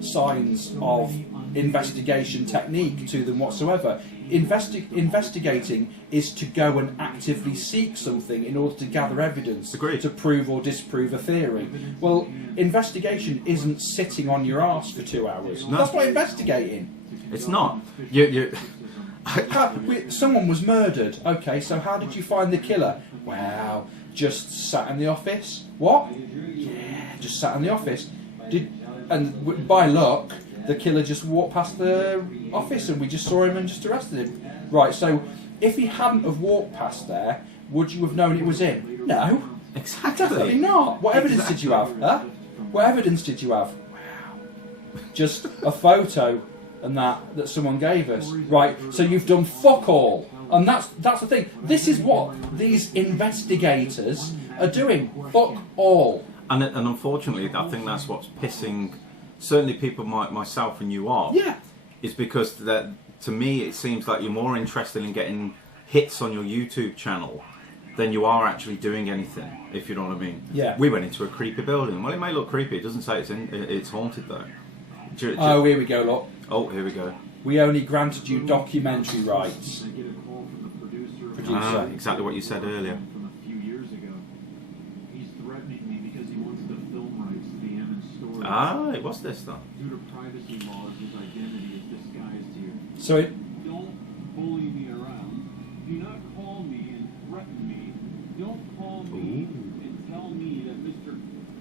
signs of investigation technique to them whatsoever. Investigating is to go and actively seek something in order to gather evidence Agreed. to prove or disprove a theory. Well, investigation isn't sitting on your arse for 2 hours. No. That's not investigating. It's not. You Someone was murdered. Okay, so how did you find the killer? Well, just sat in the office. What? Yeah, just sat in the office. By luck, the killer just walked past the office and we just saw him and just arrested him. Right, so if he hadn't have walked past there, would you have known it was him? No. exactly. Definitely not. What evidence did you have? Huh? What evidence did you have? Wow. Just a photo and that someone gave us. Right, so you've done fuck all. And that's the thing. This is what these investigators are doing fuck all. And unfortunately, I think that's what's pissing certainly people, myself and you off. Yeah. Is because that, to me, it seems like you're more interested in getting hits on your YouTube channel than you are actually doing anything, if you know what I mean. Yeah. We went into a creepy building. Well, it may look creepy. It doesn't say it's haunted, though. Oh, here we go, look. Oh, here we go. We only granted you documentary rights. I get a call from the producer. Ah, exactly what you said earlier. From a few years ago. He's threatening me because he wants the film rights to the Emmons story. Ah, what's this, though? Due to privacy laws, his identity is disguised here. So it... Don't bully me around. Do not call me and threaten me. Don't call me and tell me that Mr.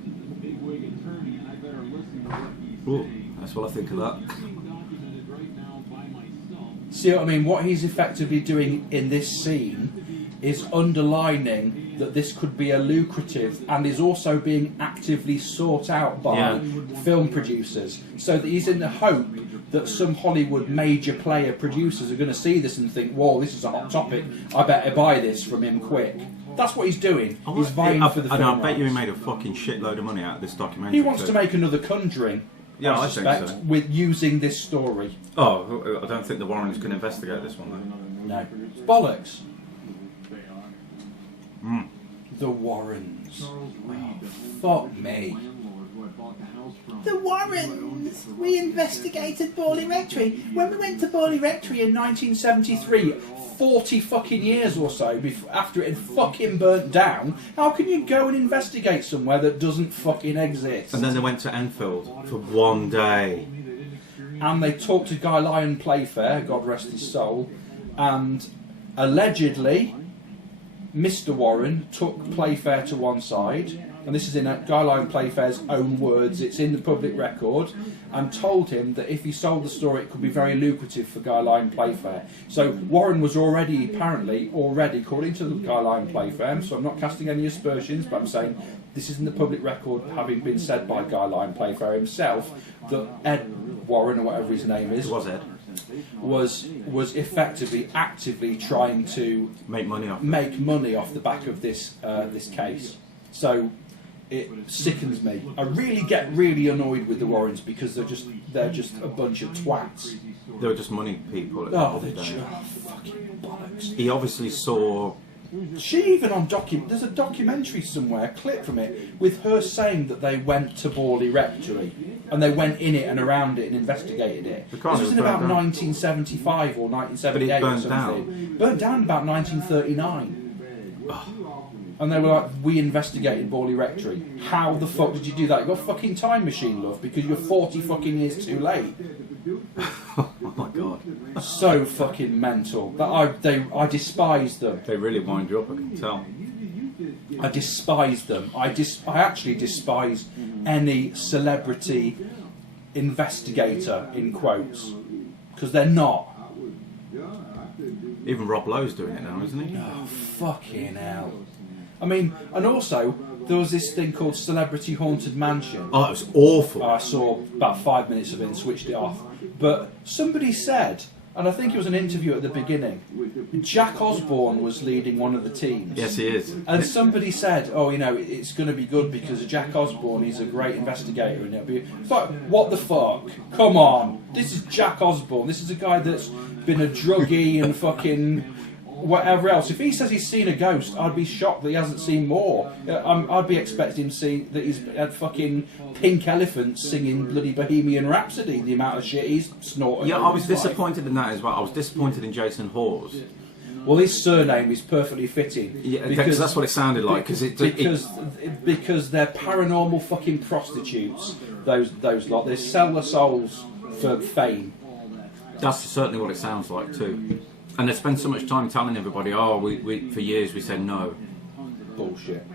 is a bigwig attorney and I better listen to what he's Ooh, saying. that's what I think of that. It's being documented right now by myself. See what I mean? What he's effectively doing in this scene is underlining that this could be a lucrative, and is also being actively sought out by film producers. So that he's in the hope that some Hollywood major player producers are going to see this and think, whoa, this is a hot topic, I better buy this from him quick. That's what he's doing. He's vying for the film And I bet you he rights. made a fucking shitload of money out of this documentary. He wants to make another Conjuring. Yeah, I suspect, think so. with using this story. Oh, I don't think the Warrens can investigate this one, though. No. It's bollocks. They are. Mm. The Warrens. Charles Reed, the Fuck me. landlord who I bought the house from. The Warrens! We investigated Borley Rectory. When we went to Borley Rectory In 1973, 40 fucking years or so after it had fucking burnt down, how can you go and investigate somewhere that doesn't fucking exist? And then they went to Enfield for one day. And they talked to Guy Lyon Playfair, God rest his soul, and allegedly Mr. Warren took Playfair to one side, and this is in Guy Lyon Playfair's own words, it's in the public record, and told him that if he sold the story it could be very lucrative for Guy Lyon Playfair. So Warren was already, according to Guy Lyon Playfair, so I'm not casting any aspersions, but I'm saying this is in the public record, having been said by Guy Lyon Playfair himself, that Ed Warren, or whatever his name is, It was Ed. was effectively, actively trying to Make money off it. make money off the back of this this case. So it sickens me. I really get really annoyed with the Warrens because they're just a bunch of twats. They were just money people. At the Oh, end of they're the day. just fucking bollocks. He obviously saw. She even on there's a documentary somewhere, a clip from it, with her saying that they went to Borley Rectory and they went in it and around it and investigated it. The This car was was in about burnt down. 1975 or 1978 But or it something. burned Burnt down about 1939. And they were like, we investigated Borley Rectory. How the fuck did you do that? You got a fucking time machine, love, because you're 40 fucking years too late. Oh my god. So fucking mental. That I despise them. They really wind you up, I can tell. I despise them. I actually despise any celebrity investigator, in quotes, because they're not. Even Rob Lowe's doing it now, isn't he? Oh, fucking hell. I mean, and also, there was this thing called Celebrity Haunted Mansion. Oh, it was awful. I saw about 5 minutes of it and switched it off. But somebody said, and I think it was an interview at the beginning, Jack Osborne was leading one of the teams. Yes, he is. And somebody said, oh, you know, it's going to be good because Jack Osborne, he's a great investigator. And it'll be... It's like, what the fuck? Come on. This is Jack Osborne. This is a guy that's been a druggie and fucking whatever else. If he says he's seen a ghost, I'd be shocked that he hasn't seen more. I'd be expecting to see that he's had fucking pink elephants singing bloody Bohemian Rhapsody, the amount of shit he's snorted. Yeah, over I was his life. disappointed in that as well. I was disappointed in Jason Hawes. Well, his surname is perfectly fitting. Yeah, because that's what it sounded like. Because they're paranormal fucking prostitutes. Those lot. They sell their souls for fame. that's certainly what it sounds like too. And they spend so much time telling everybody, oh, we for years we said no. Bullshit.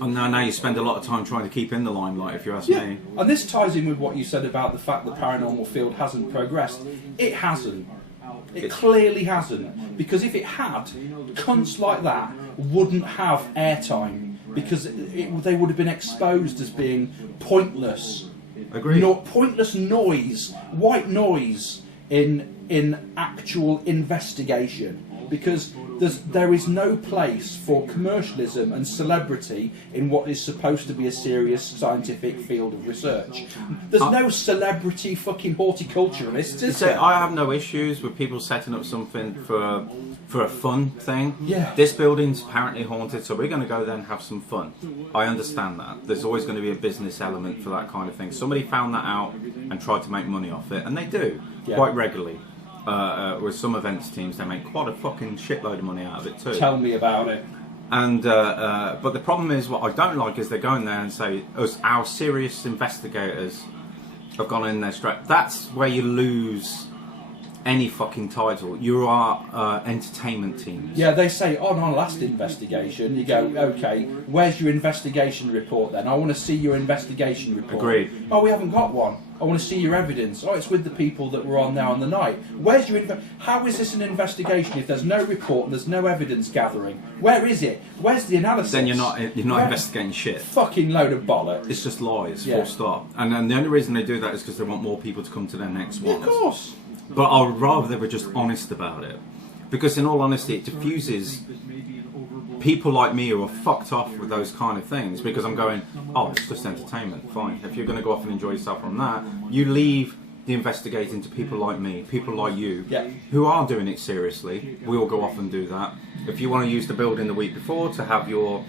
And now you spend a lot of time trying to keep in the limelight, if you ask me. And this ties in with what you said about the fact the paranormal field hasn't progressed. It hasn't. It clearly hasn't. Because if it had, cunts like that wouldn't have airtime. Because they would have been exposed as being pointless. Agreed. Pointless noise, white noise in actual investigation. Because there is no place for commercialism and celebrity in what is supposed to be a serious scientific field of research. There's no celebrity fucking horticulturists, is So there? I have no issues with people setting up something for a fun thing. Yeah. This building's apparently haunted, so we're going to go there and have some fun. I understand that. There's always going to be a business element for that kind of thing. Somebody found that out and tried to make money off it, and they do quite regularly. With some events teams, they make quite a fucking shitload of money out of it too. Tell me about it. And but the problem is, what I don't like is they go in there and say, our serious investigators have gone in there straight. That's where you lose any fucking title. You are entertainment teams. Yeah, they say on our last investigation, you go, okay, where's your investigation report then? I want to see your investigation report. Agreed. Oh, we haven't got one. I want to see your evidence. Oh, it's with the people that were on there on the night. Where's your how is this an investigation if there's no report and there's no evidence gathering? Where is it? Where's the analysis? Then you're not investigating shit. Fucking load of bollocks. It's just lies, Yeah. full stop. And then the only reason they do that is because they want more people to come to their next Yeah, one. of course. But I would rather they were just honest about it. Because in all honesty, it diffuses people like me who are fucked off with those kind of things, because I'm going, oh, it's just entertainment, fine. If you're going to go off and enjoy yourself from that, you leave the investigating to people like me, people like you, who are doing it seriously. We all go off and do that. If you want to use the building the week before to have your,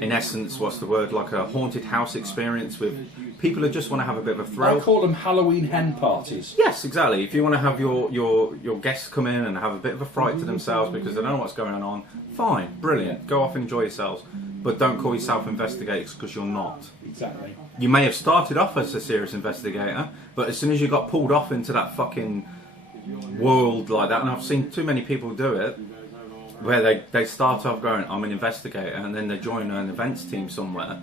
in essence, what's the word, like a haunted house experience with people who just want to have a bit of a thrill. I call them Halloween hen parties. Yes, exactly. If you want to have your guests come in and have a bit of a fright to themselves because they don't know what's going on, fine, brilliant. Go off and enjoy yourselves. But don't call yourself investigators, because you're not. Exactly. You may have started off as a serious investigator, but as soon as you got pulled off into that fucking world like that, and I've seen too many people do it, where they start off going, I'm an investigator, and then they join an events team somewhere.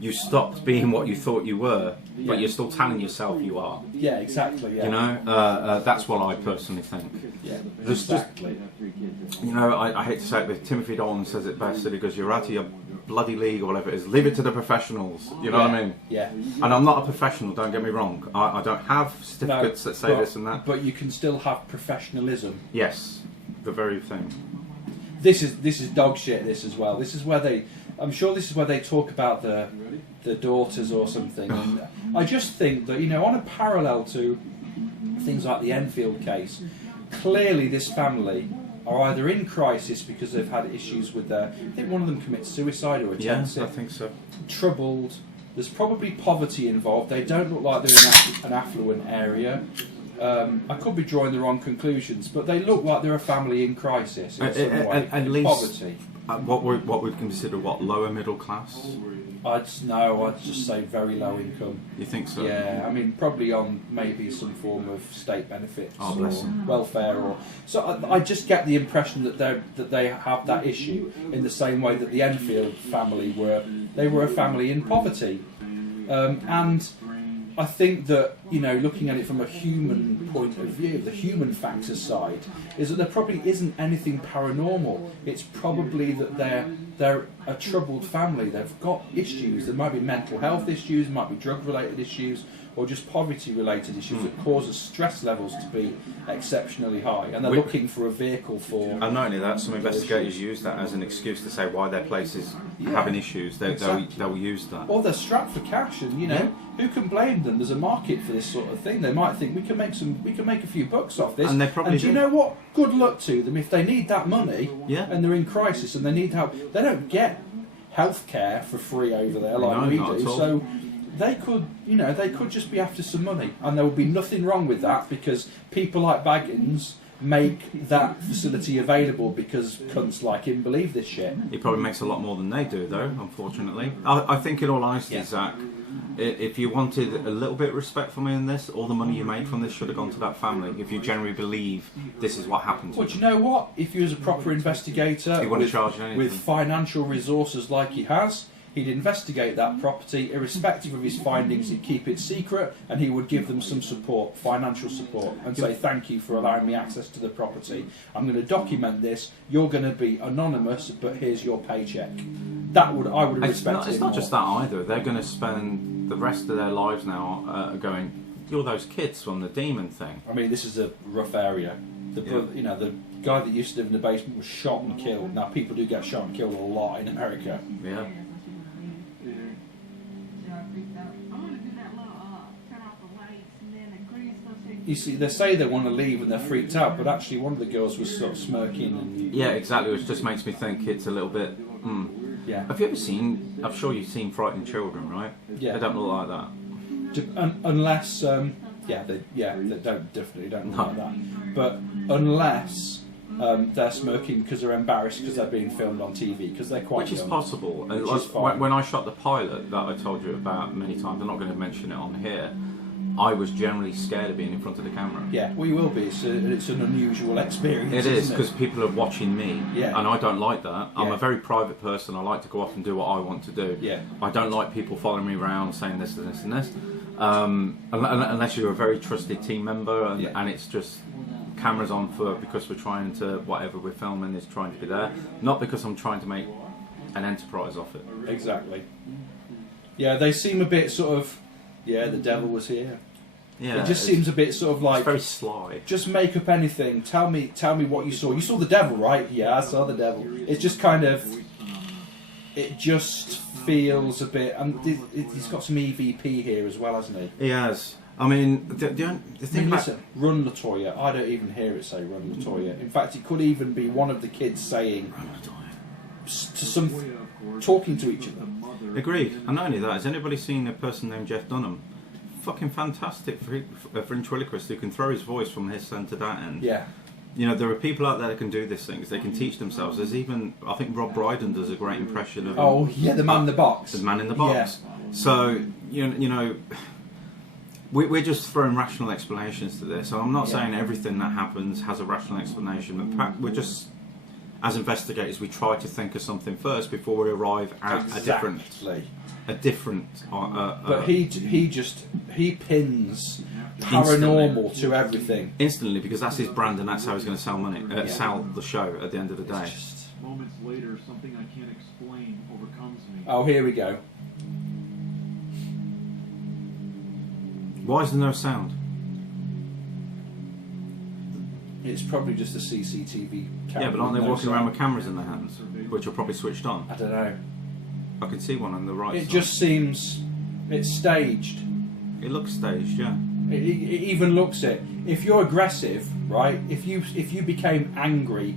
You stopped being what you thought you were, but you're still telling yourself you are. Yeah, exactly. Yeah. You know, that's what I personally think. Yeah, There's exactly. You know, I hate to say it, but Timothy Dalton says it best. He goes, "You're out of your bloody league or whatever it is. Leave it to the professionals." You know what I mean? Yeah. And I'm not a professional. Don't get me wrong. I don't have certificates that say this and that. But you can still have professionalism. Yes, the very thing. This is dog shit. This as well. This is where they. I'm sure this is where they talk about the daughters or something. And I just think that, you know, on a parallel to things like the Enfield case, clearly this family are either in crisis because they've had issues with their. I think one of them commits suicide or attempts Yeah, I it. think so. Troubled. There's probably poverty involved. They don't look like they're in an affluent area. I could be drawing the wrong conclusions, but they look like they're a family in crisis in some way. At least poverty. What we'd consider lower middle class. I'd just say very low income. You think so? Yeah, I mean probably on maybe some form of state benefits Oh, bless or them. welfare, or so. I just get the impression that they have that issue in the same way that the Enfield family were. They were a family in poverty, and I think that, you know, looking at it from a human point of view, the human factor side, is that there probably isn't anything paranormal. It's probably that they're a troubled family. They've got issues. There might be mental health issues, might be drug-related issues, or just poverty-related issues that causes stress levels to be exceptionally high. And they're looking for a vehicle for. And not only that, some investigators use that as an excuse to say why their place is having issues. They'll use that. Or they're strapped for cash, and you know, who can blame them? There's a market for this sort of thing. They might think we can make a few bucks off this. And they probably do you know what? Good luck to them if they need that money. Yeah. And they're in crisis and they need help. They don't get healthcare for free over there like No, we not do. at all. So they could just be after some money, and there would be nothing wrong with that, because people like Baggins make that facility available because cunts like him believe this shit. He probably makes a lot more than they do, though, unfortunately. I think, in all honesty, Zach, if you wanted a little bit of respect from me in this, all the money you made from this should have gone to that family, if you generally believe this is what happened to Well, them. do you know what? If he was a proper investigator He wouldn't charge anything. with financial resources like he has, he'd investigate that property, irrespective of his findings. He'd keep it secret, and he would give them some support, financial support, and say, "Thank you for allowing me access to the property. I'm going to document this. You're going to be anonymous, but here's your paycheck." I would have respected It's him not more. just that either. They're going to spend the rest of their lives now going, "You're those kids from the demon thing." I mean, this is a rough area. The guy that used to live in the basement was shot and killed. Now people do get shot and killed a lot in America. Yeah. You see, they say they want to leave and they're freaked out, but actually one of the girls was sort of smirking and... Yeah, exactly, which just makes me think it's a little bit... Yeah. Have you ever seen... I'm sure you've seen Frightened Children, right? Yeah. They don't look like that. Unless... they definitely don't look like that. But unless they're smirking because they're embarrassed because they're being filmed on TV, because they're quite Which is young. possible. And Which is fine. when I shot the pilot that I told you about many times, I'm not going to mention it on here, I was generally scared of being in front of the camera. Yeah, well, you will be. It's an unusual experience. It is, isn't because people are watching me, Yeah. and I don't like that. I'm Yeah. a very private person. I like to go off and do what I want to do. Yeah. I don't like people following me around saying this and this and this. Unless you're a very trusted team member, and, Yeah. and it's just cameras on for because we're trying to, whatever we're filming is trying to be there. Not because I'm trying to make an enterprise off it. Exactly. Yeah, they seem a bit sort of... Yeah, the devil was here. Yeah, It just seems a bit sort of like... it's very sly. Just make up anything. Tell me what you saw. You saw the devil, right? Yeah, I saw the devil. It's just kind of... It just feels a bit... And he's got some EVP here as well, hasn't he? He has. I mean, the thing about... Listen, run Latoya. I don't even hear it say run Latoya. In fact, it could even be one of the kids saying... to some... talking to each other. Agreed. And not only that, has anybody seen a person named Jeff Dunham? Fucking fantastic ventriloquist who can throw his voice from this end to that end. Yeah. You know, there are people out there that can do these things. They can teach themselves. There's even, I think Rob Brydon does a great impression of Oh, yeah, the man in the box. the man in the box. So, you know, we're just throwing rational explanations to this. So I'm not saying everything that happens has a rational explanation. In fact, we're just, as investigators, we try to think of something first before we arrive at a different. But he pins paranormal to everything instantly, because that's his brand and that's how he's going to sell money, sell the show at the end of the day. Moments later, something I can't explain overcomes me. Oh, here we go. Why is there no sound? It's probably just a CCTV camera. Yeah, but aren't they with no walking around sound. with cameras in their hands, which are probably switched on? I don't know. I can see one on the right It side. just seems it's staged. It looks staged, yeah. It even looks it. If you're aggressive, right? If you became angry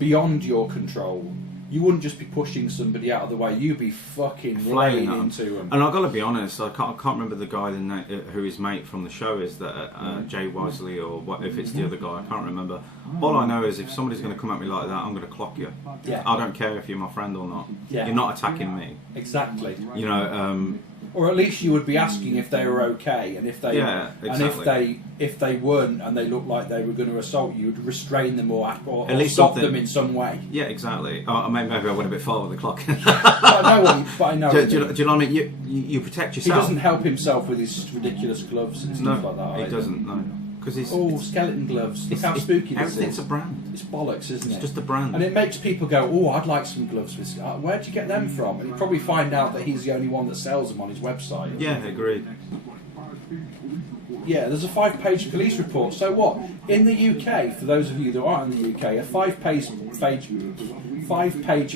beyond your control, you wouldn't just be pushing somebody out of the way. You'd be fucking laying into them. And I've got to be honest, I can't remember the guy who his mate from the show is, that Jay Wesley, or what, if it's the other guy, I can't remember. All I know is if somebody's going to come at me like that, I'm going to clock you. Yeah. I don't care if you're my friend or not. Yeah. You're not attacking me. Exactly. You know. Or at least you would be asking if they were okay, and if they exactly. and if they weren't, and they looked like they were going to assault you, you'd restrain them or At least stop something. them in some way. Yeah, exactly. Maybe I went a bit far with the clock. I know. Do you know what I mean? You protect He yourself. doesn't help himself with his ridiculous gloves and stuff like that. he either. doesn't. No, because it's skeleton gloves. Look how spooky this everything's is. a brand. It's bollocks, isn't it? It's just a brand. And it makes people go, oh, I'd like some gloves. With where'd you get them from? And you probably find out that he's the only one that sells them on his website. Yeah, agreed. Yeah, there's a 5-page police report. So what? In the UK, for those of you that aren't in the UK, a 5-page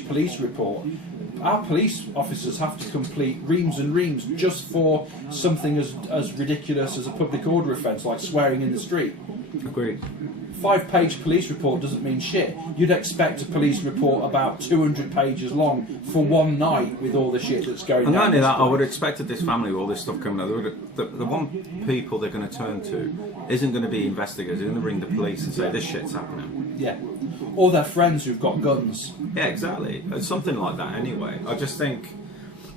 police report. Our police officers have to complete reams and reams just for something as ridiculous as a public order offence, like swearing in the street. Agreed. 5-page police report doesn't mean shit. You'd expect a police report about 200 pages long for one night with all the shit that's going on. And not only that, I would have expected this family with all this stuff coming out. The one people they're going to turn to isn't going to be investigators. They're going to ring the police and say this shit's happening. Yeah. Or their friends who've got guns. Yeah, exactly. It's something like that anyway. I just think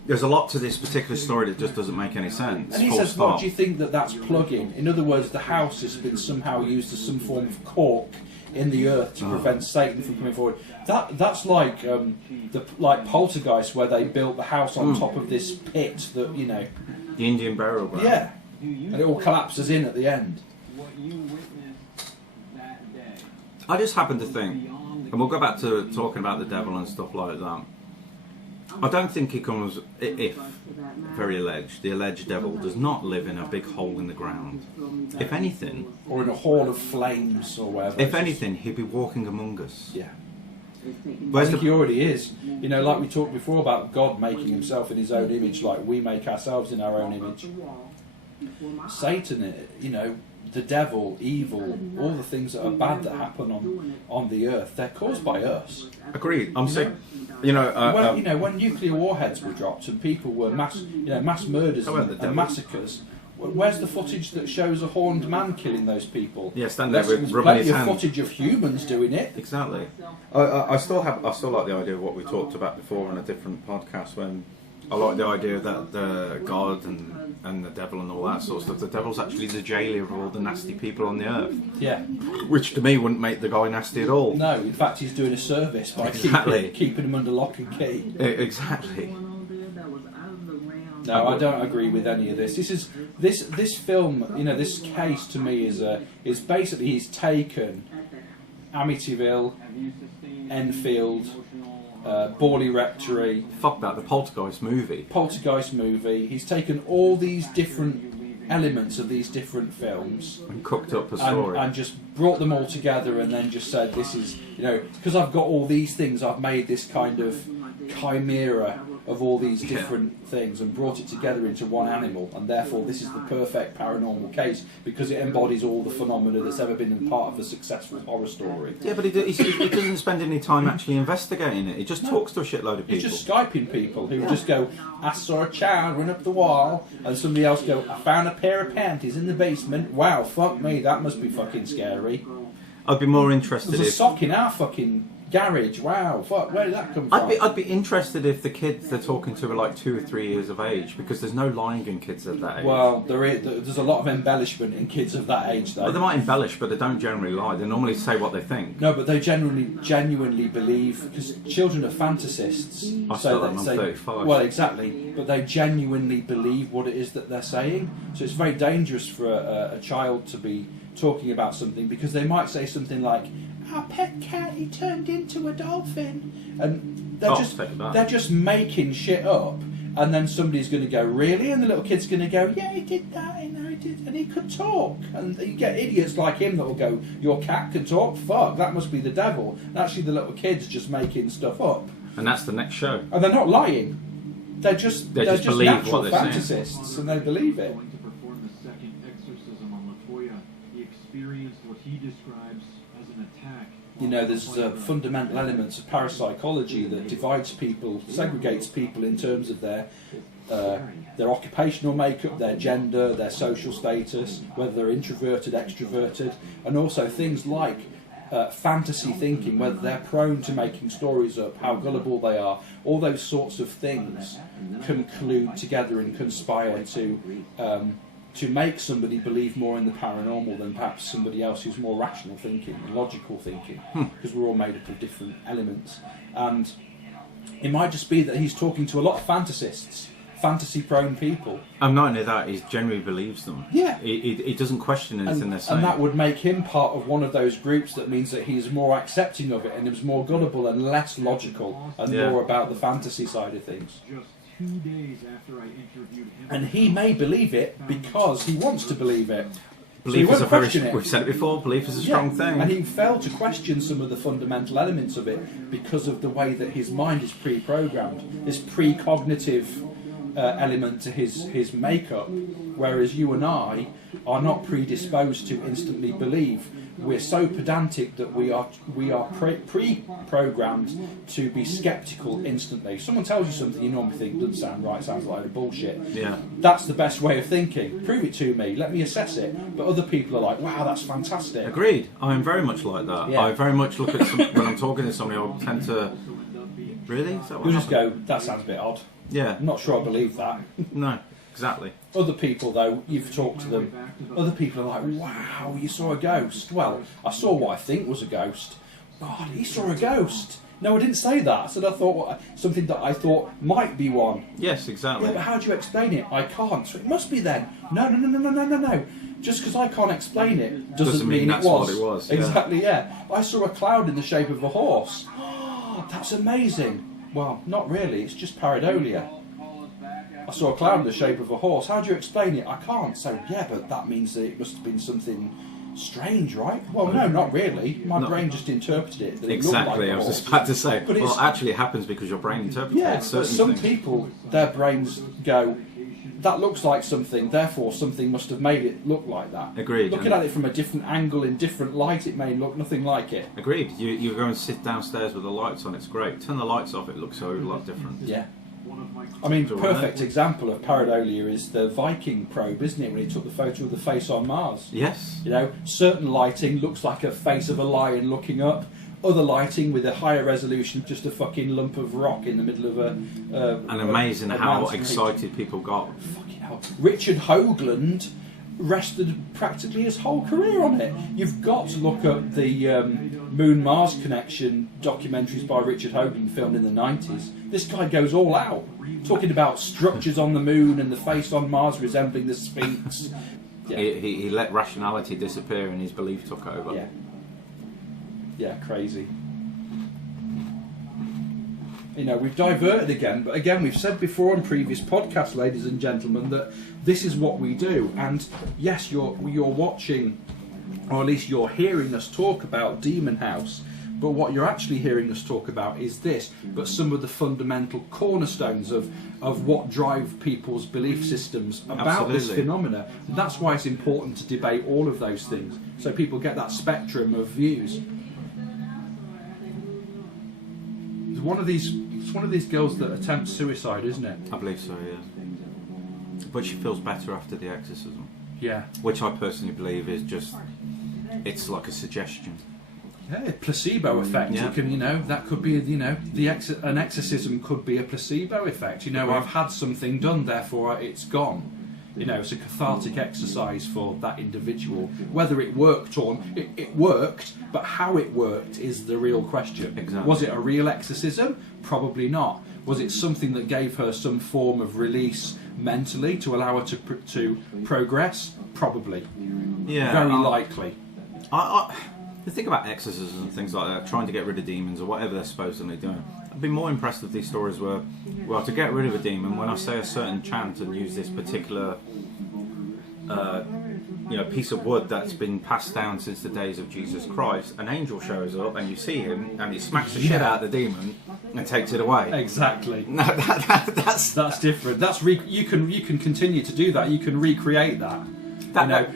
there's a lot to this particular story that just doesn't make any sense. And he says, what do you think that's plugging? In other words, the house has been somehow used as some form of cork in the earth to prevent Satan from coming forward. That's like like Poltergeist, where they built the house on top of this pit that, you know... The Indian burial ground. Yeah. And it all collapses in at the end. I just happen to think, and we'll go back to talking about the devil and stuff like that. I don't think he comes, if, very alleged, the alleged devil does not live in a big hole in the ground. If anything... Or in a hall of flames or whatever. If anything, he'd be walking among us. Yeah. Where's I think he already is. You know, like we talked before about God making himself in his own image, like we make ourselves in our own image. Satan, you know, the devil, evil, all the things that are bad that happen on the earth, they're caused by us. Agreed. I'm sick. You know, You know, when nuclear warheads were dropped and people were mass murders and massacres. Where's the footage that shows a horned man killing those people? Yeah, stand there with There's rubbing his plenty of hand. footage of humans doing it. Exactly. I still like the idea of what we talked about before on a different podcast. When I like the idea that the God and the devil and all that sort of stuff. The devil's actually the jailer of all the nasty people on the earth. Yeah. Which to me wouldn't make the guy nasty at all. No, in fact, he's doing a service by keeping him under lock and key. Exactly. No, I don't agree with any of this. This film, you know, this case to me is basically he's taken Amityville, Enfield, Borley Rectory. Fuck that, the Poltergeist movie. He's taken all these different elements of these different films and cooked up a story and just brought them all together and then just said, this is, you know, because I've got all these things, I've made this kind of chimera of all these different things and brought it together into one animal, and therefore this is the perfect paranormal case because it embodies all the phenomena that's ever been part of a successful horror story. Yeah, but he doesn't spend any time actually investigating it. He just talks to a shitload of people. He's just Skyping people who just go, I saw a child run up the wall, and somebody else go, I found a pair of panties in the basement. Wow, fuck me, that must be fucking scary. I'd be more interested There's a sock in our fucking garage. Wow, fuck, where did that come from? I'd be interested if the kids they're talking to are like 2 or 3 years of age, because there's no lying in kids of that age. Well, there's a lot of embellishment in kids of that age, though. Well, they might embellish, but they don't generally lie. They normally say what they think. No, but they genuinely believe, because children are fantasists. I saw them, I'm 35. Well, exactly, but they genuinely believe what it is that they're saying. So it's very dangerous for a child to be talking about something, because they might say something like, our pet cat, he turned into a dolphin, and they're just making shit up, and then somebody's going to go, really? And the little kid's going to go, yeah, he did that, you know, he did, and he could talk. And you get idiots like him that will go, your cat can talk? Fuck, that must be the devil. And actually the little kid's just making stuff up. And that's the next show. And they're not lying. They're just believe natural what they're fantasists, and they believe it. Going to perform the second exorcism on Latoya, he experienced what he describes as an attack. You know, there's fundamental elements of parapsychology that divides people, segregates people in terms of their occupational makeup, their gender, their social status, whether they're introverted, extroverted, and also things like fantasy thinking, whether they're prone to making stories up, how gullible they are. All those sorts of things conclude together and conspire to make somebody believe more in the paranormal than perhaps somebody else who's more rational thinking, logical thinking, because we're all made up of different elements. And it might just be that he's talking to a lot of fantasists, fantasy-prone people. And not only that, he generally believes them. Yeah. He doesn't question anything they're saying. And that would make him part of one of those groups that means that he's more accepting of it and is more gullible and less logical and more about the fantasy side of things. Just 2 days after I interviewed him, And he may believe it because he wants to believe it. Belief so is a very, we've said it before, belief is a strong thing. And he failed to question some of the fundamental elements of it because of the way that his mind is pre-programmed, this pre-cognitive element to his makeup, whereas you and I are not predisposed to instantly believe. We're so pedantic that we are pre-programmed to be sceptical instantly. If someone tells you something you normally think doesn't sound right, sounds like a bullshit. Yeah. That's the best way of thinking. Prove it to me, let me assess it. But other people are like, wow, that's fantastic. Agreed. I am very much like that. Yeah. I very much look at when I'm talking to somebody, I'll tend to, really? Is that what You'll just happened? go, that sounds a bit odd. Yeah. I'm not sure I believe that. No, exactly. Other people, though, you've talked to them, other people are like, wow, you saw a ghost. Well, I saw what I think was a ghost. God, he saw a ghost. No, I didn't say that. I said I thought something that I thought might be one. Yes, exactly. Yeah, but how do you explain it? I can't. So it must be then. No. Just because I can't explain it doesn't mean that's it was. what it was. Yeah. Exactly, yeah. I saw a cloud in the shape of a horse. That's amazing. Well, not really. It's just pareidolia. I saw a cloud in the shape of a horse. How do you explain it? I can't. So, yeah, but that means that it must have been something strange, right? Well, no, not really. My brain just interpreted it. That Exactly, it I was horse. just about to say. But Well, actually, it happens because your brain interprets Yeah, certain but some things. people, their brains go, that looks like something, therefore something must have made it look like that. Agreed. Looking at it from a different angle, in different light, it may look nothing like it. Agreed. You go and sit downstairs with the lights on, it's great. Turn the lights off, it looks a lot different. Yeah. I mean, So, perfect example of pareidolia is the Viking probe, isn't it, when he took the photo of the face on Mars? Yes. You know, certain lighting looks like a face of a lion looking up. Other lighting with a higher resolution, just a fucking lump of rock in the middle of a... And amazing a how mountain excited people got. Fucking hell. Richard Hoagland rested practically his whole career on it. You've got to look up the Moon-Mars connection documentaries by Richard Hoagland filmed in the 90s. This guy goes all out, talking about structures on the moon and the face on Mars resembling the Sphinx. Yeah. He let rationality disappear and his belief took over. Yeah. Yeah, crazy. You know, we've diverted again, but again, we've said before on previous podcasts, ladies and gentlemen, that this is what we do. And yes, you're watching, or at least you're hearing us talk about Demon House, but what you're actually hearing us talk about is this, but some of the fundamental cornerstones of what drive people's belief systems about this Absolutely. phenomena. And that's why it's important to debate all of those things, so people get that spectrum of views. It's one of these girls that attempts suicide, isn't it? I believe so, yeah. But she feels better after the exorcism. Yeah. Which I personally believe is just, it's like a suggestion. Yeah, placebo effect. Yeah. You can, that could be, an exorcism could be a placebo effect. I've had something done, therefore it's gone. It's a cathartic exercise for that individual. Whether it worked or it worked, but how it worked is the real question. Exactly. Was it a real exorcism? Probably not. Was it something that gave her some form of release mentally to allow her to progress? Probably. Yeah. Very likely. The thing about exorcisms and things like that, trying to get rid of demons or whatever they're supposedly doing, I'd be more impressed if these stories were, well, to get rid of a demon, when I say a certain chant and use this particular piece of wood that's been passed down since the days of Jesus Christ, an angel shows up and you see him and he smacks the shit out of the demon and takes it away. Exactly. No, that's different. You can continue to do that. You can recreate that.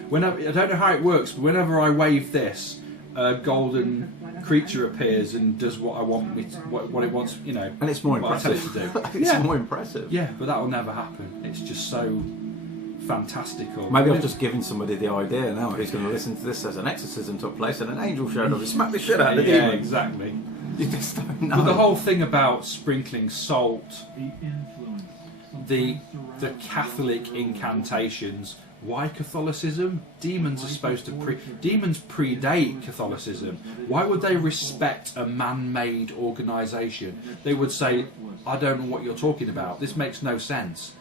Whenever, I don't know how it works, but whenever I wave this, a golden creature appears and does what I want what it wants. And it's more what I tell impressive. it to do. It's more impressive. Yeah, but that will never happen. It's just so fantastical. Maybe I've just given somebody the idea now who's going to listen to this as an exorcism took place and an angel showed up and smacked the shit out of the Yeah, demon. exactly. You just don't know. But the whole thing about sprinkling salt, the Catholic incantations. Why Catholicism? Demons are supposed to demons predate Catholicism. Why would they respect a man-made organisation? They would say, "I don't know what you're talking about. This makes no sense."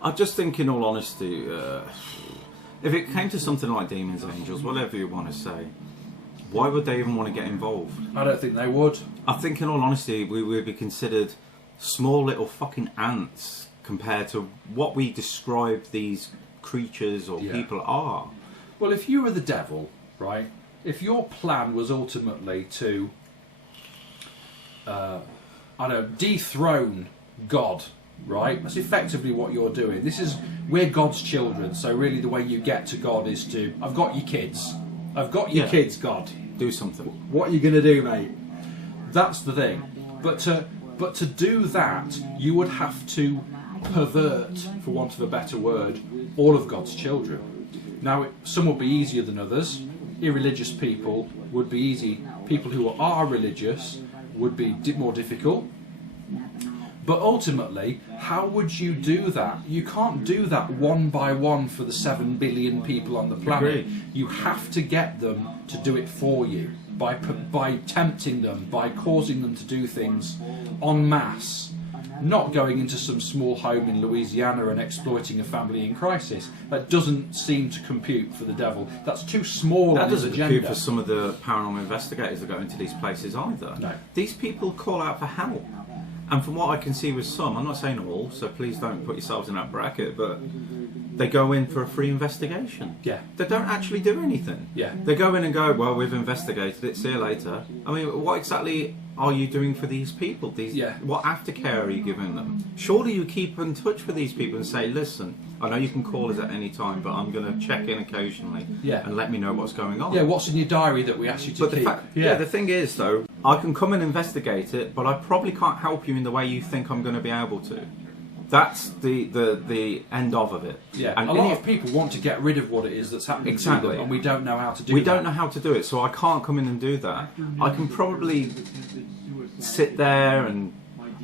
I just think, in all honesty, if it came to something like demons and angels, whatever you want to say, why would they even want to get involved? I don't think they would. I think, in all honesty, we would be considered small little fucking ants compared to what we describe these creatures or people are. Well, if you were the devil, right? If your plan was ultimately to, dethrone God, right? That's effectively what you're doing. We're God's children, so really the way you get to God is to, I've got your kids. I've got your kids, God. Do something. What are you going to do, mate? That's the thing. But to do that, you would have to pervert, for want of a better word, all of God's children. Now, some will be easier than others. Irreligious people would be easy. People who are religious would be more difficult. But ultimately, how would you do that? You can't do that one by one for the 7 billion people on the planet. Agreed. You have to get them to do it for you by tempting them, by causing them to do things en masse. Not going into some small home in Louisiana and exploiting a family in crisis. That doesn't seem to compute for the devil. That's too small That on his doesn't agenda. compute for some of the paranormal investigators that go into these places either. No. These people call out for help. And from what I can see with some, I'm not saying all, so please don't put yourselves in that bracket, but they go in for a free investigation. Yeah. They don't actually do anything. Yeah. They go in and go, well, we've investigated it, see you later. I mean, what exactly are you doing for these people? What aftercare are you giving them? Surely you keep in touch with these people and say, listen, I know you can call us at any time, but I'm going to check in occasionally and let me know what's going on. Yeah, what's in your diary that we asked you to keep? The thing is, though, I can come and investigate it, but I probably can't help you in the way you think I'm going to be able to. That's the end of it. Yeah, and a lot of people want to get rid of what it is that's happening to them, and we don't know how to do that. We don't know how to do it, so I can't come in and do that. I can probably sit there and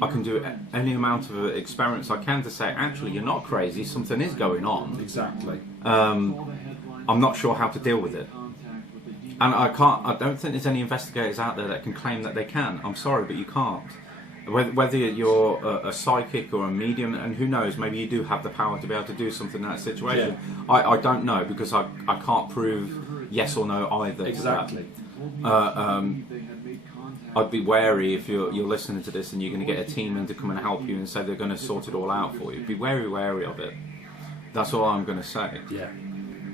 I can do any amount of experiments I can to say, actually, you're not crazy, something is going on. Exactly. I'm not sure how to deal with it. And I don't think there's any investigators out there that can claim that they can. I'm sorry, but you can't. Whether you're a psychic or a medium, and who knows, maybe you do have the power to be able to do something in that situation. Yeah. I don't know, because I can't prove yes or no either. Exactly. I'd be wary if you're listening to this and you're going to get a team in to come and help you and say they're going to sort it all out for you. Be wary of it. That's all I'm going to say. Yeah.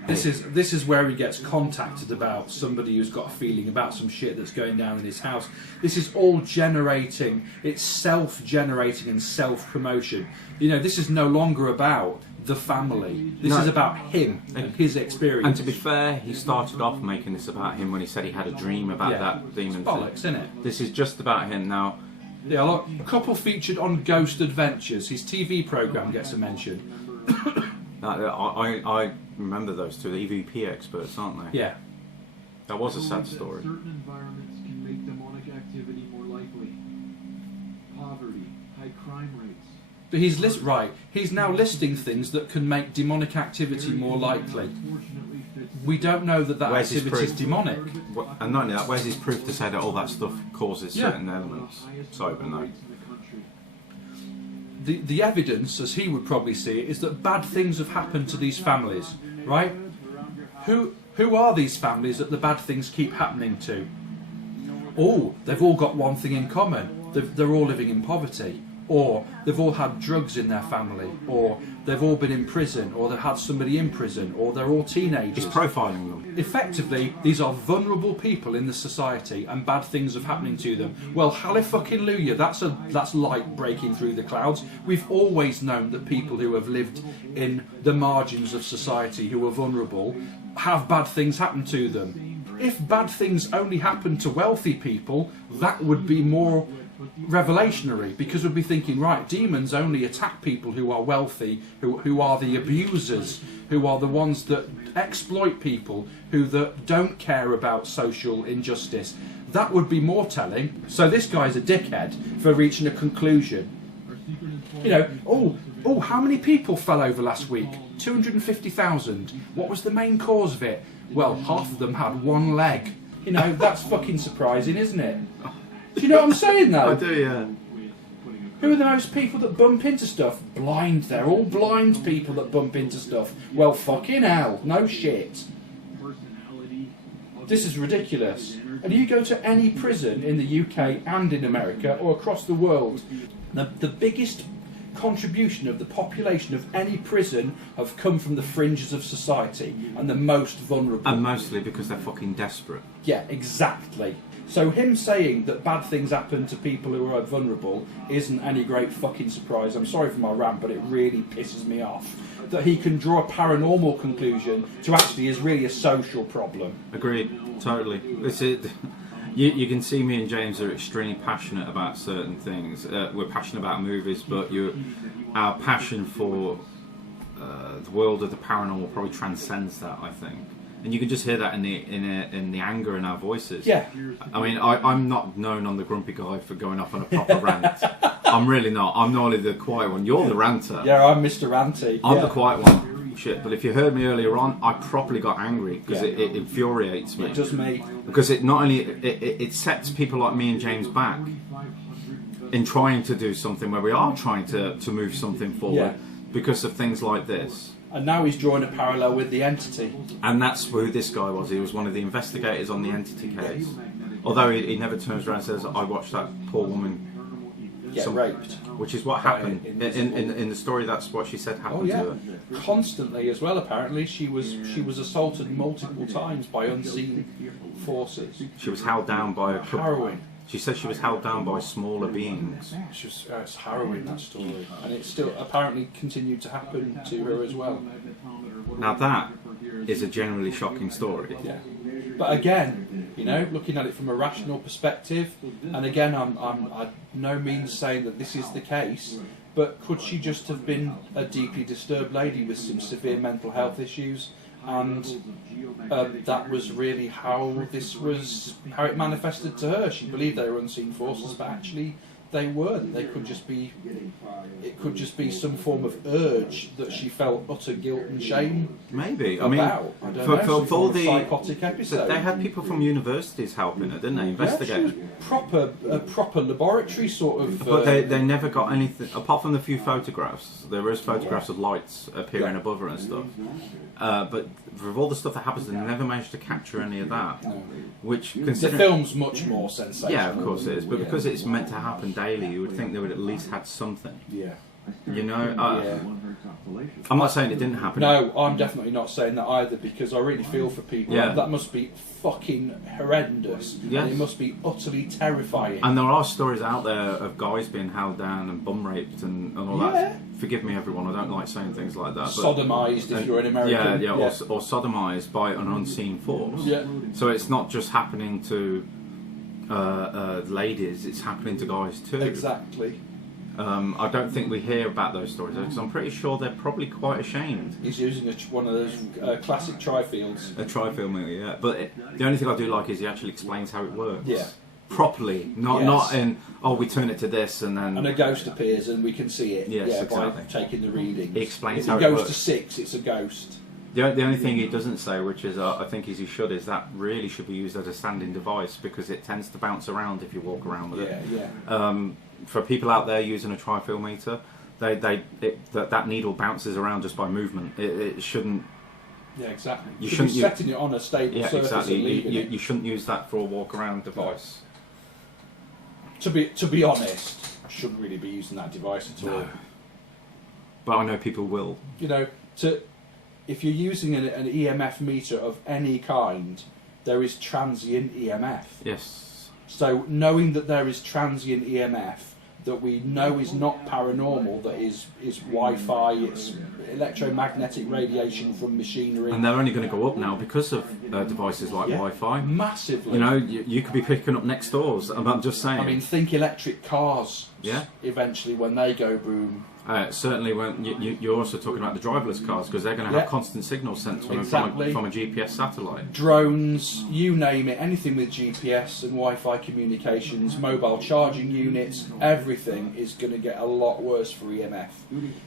This is where he gets contacted about somebody who's got a feeling about some shit that's going down in his house. This is all generating, it's self-generating and self-promotion. You know, this is no longer about the family. This is about him and his experience. And to be fair, he started off making this about him when he said he had a dream about that demon. It's bollocks, isn't it? This is just about him now. Yeah, look, a couple featured on Ghost Adventures. His TV programme gets a mention. I remember those two, the EVP experts, aren't they? Yeah. That was a sad story. Certain environments can make demonic activity more likely. Poverty, high crime rates. But he's now listing things that can make demonic activity more likely. We don't know that activity is demonic. And not only that, where's his proof to say that all that stuff causes certain elements? Sorry, but no. The evidence, as he would probably see it, is that bad things have happened to these families, right? Who are these families that the bad things keep happening to? Oh, they've all got one thing in common. They're all living in poverty. Or they've all had drugs in their family. Or they've all been in prison. Or they've had somebody in prison. Or they're all teenagers. He's profiling them. Effectively, these are vulnerable people in the society and bad things are happening to them. Well, hallelujah, that's light breaking through the clouds. We've always known that people who have lived in the margins of society, who are vulnerable, have bad things happen to them. If bad things only happen to wealthy people, that would be more revelationary, because we'd be thinking, right, demons only attack people who are wealthy, who are the abusers, who are the ones that exploit people, that don't care about social injustice. That would be more telling. So this guy's a dickhead for reaching a conclusion. You know, oh, how many people fell over last week? 250,000. What was the main cause of it? Well, half of them had one leg. You know, that's fucking surprising, isn't it? Do you know what I'm saying, though? I do, yeah. Who are the most people that bump into stuff? Blind. They're all blind people that bump into stuff. Well, fucking hell. No shit. This is ridiculous. And you go to any prison in the UK and in America or across the world, the biggest contribution of the population of any prison have come from the fringes of society and the most vulnerable. And mostly because they're fucking desperate. Yeah, exactly. So him saying that bad things happen to people who are vulnerable isn't any great fucking surprise. I'm sorry for my rant, but it really pisses me off that he can draw a paranormal conclusion to actually is really a social problem. Agreed, totally. This is, you can see me and James are extremely passionate about certain things. We're passionate about movies, but our passion for the world of the paranormal probably transcends that, I think. And you can just hear that in the anger in our voices. Yeah. I mean, I'm not known on the grumpy guy for going off on a proper rant. I'm really not. I'm normally the quiet one. You're the ranter. Yeah, I'm Mr. Ranty. I'm the quiet one. Shit. But if you heard me earlier on, I properly got angry because it infuriates me. It does me. Because it not only it sets people like me and James back in trying to do something where we are trying to move something forward because of things like this. And now he's drawing a parallel with the Entity. And that's who this guy was. He was one of the investigators on the Entity case. Although he never turns around and says, I watched that poor woman get raped. Which is what By happened invisible- in the story. That's what she said happened Oh yeah, to her. constantly as well. Apparently, she was assaulted multiple times by unseen forces. She was held down by a couple. Harrowing. She said she was held down by smaller beings. It's harrowing, that story, and it still apparently continued to happen to her as well. Now that is a generally shocking story. Yeah, but again, you know, looking at it from a rational perspective, and again, I'm no means saying that this is the case, but could she just have been a deeply disturbed lady with some severe mental health issues, and that was really how it manifested to her? She believed they were unseen forces, but actually they weren't. They could just be. It could just be some form of urge that she felt utter guilt and shame. Maybe. About. I don't know, some form of psychotic episode. They had people from universities helping her, didn't they? Investigating. Yeah, a proper laboratory sort of. But they never got anything apart from the few photographs. There was photographs of lights appearing above her and stuff. But with all the stuff that happens, they never managed to capture any of that. No. Which, The considering, film's much more sensational. yeah, of course it is. But because it's meant to happen daily, you would think they would at least had something. Yeah. You know, Yeah. I'm not saying it didn't happen. No, I'm definitely not saying that either, because I really feel for people. Yeah. That must be fucking horrendous. Yes. And it must be utterly terrifying. And there are stories out there of guys being held down and bum raped and all Yeah. that. Forgive me, everyone. I don't like saying things like that. But, Sodomised if you're an American. Yeah, or sodomised by an unseen force. Yeah. So it's not just happening to ladies; it's happening to guys too. Exactly. I don't think we hear about those stories because I'm pretty sure they're probably quite ashamed. He's using one of those classic tri-fields. A tri-film, yeah. But the only thing I do like is he actually explains how it works. Yeah. Properly, not Yes. in we turn it to this and then. And a ghost appears and we can see it. Yes, yeah, exactly. by taking the readings. He explains if how it it goes works. to 6, it's a ghost. The only thing he doesn't say, which is I think is he should, is that really should be used as a standing device because it tends to bounce around if you walk around with it. Yeah. For people out there using a trifilmeter, that needle bounces around just by movement. It shouldn't. Yeah, exactly. You should be shouldn't setting it on a stable Yeah, surface exactly. and leaving it. You shouldn't use that for a walk around device. To be honest, I shouldn't really be using that device at all. No. But I know people will. You know, if you're using an EMF meter of any kind, there is transient EMF. Yes. So knowing that there is transient EMF that we know is not paranormal, that is Wi-Fi, it's electromagnetic radiation from machinery. And they're only going to go up now because of devices like Yeah, Wi-Fi. massively. You know, you could be picking up next doors. I'm just saying. I mean, think electric cars. Yeah. Eventually, when they go boom. Certainly, when you're also talking about the driverless cars because they're going to have Yeah. constant signal sent from, Exactly. from a GPS satellite. Drones, you name it, anything with GPS and Wi-Fi communications, mobile charging units, everything is going to get a lot worse for EMF.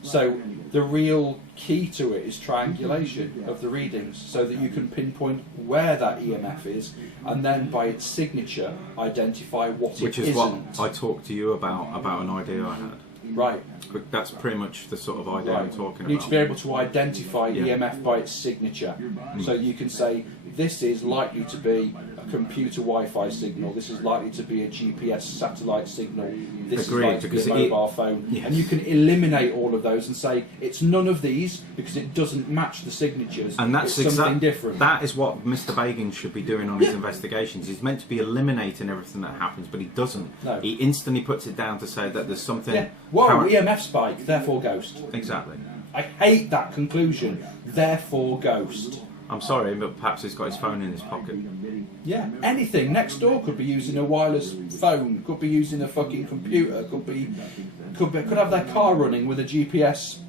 So the real key to it is triangulation of the readings so that you can pinpoint where that EMF is and then by its signature identify what Which it is isn't. what I talked to you about an idea I had. Right. But that's pretty much the sort of idea I'm talking You need about. to be able to identify Yeah. EMF by its signature. So you can say, this is likely to be a computer Wi-Fi signal, this is likely to be a GPS satellite signal, this Agreed, is likely to because be a mobile phone. Yes. And you can eliminate all of those and say, it's none of these because it doesn't match the signatures. And that's it's something different. That is what Mr. Bagans should be doing on his Yeah. investigations. He's meant to be eliminating everything that happens, but he doesn't. No. He instantly puts it down to say that there's something. Yeah. Whoa, parent- EMF spike, therefore ghost. Exactly. I hate that conclusion, therefore ghost. I'm sorry, but perhaps he's got his phone in his pocket. Yeah, anything. Next door could be using a wireless phone, could be using a fucking computer, could have their car running with a GPS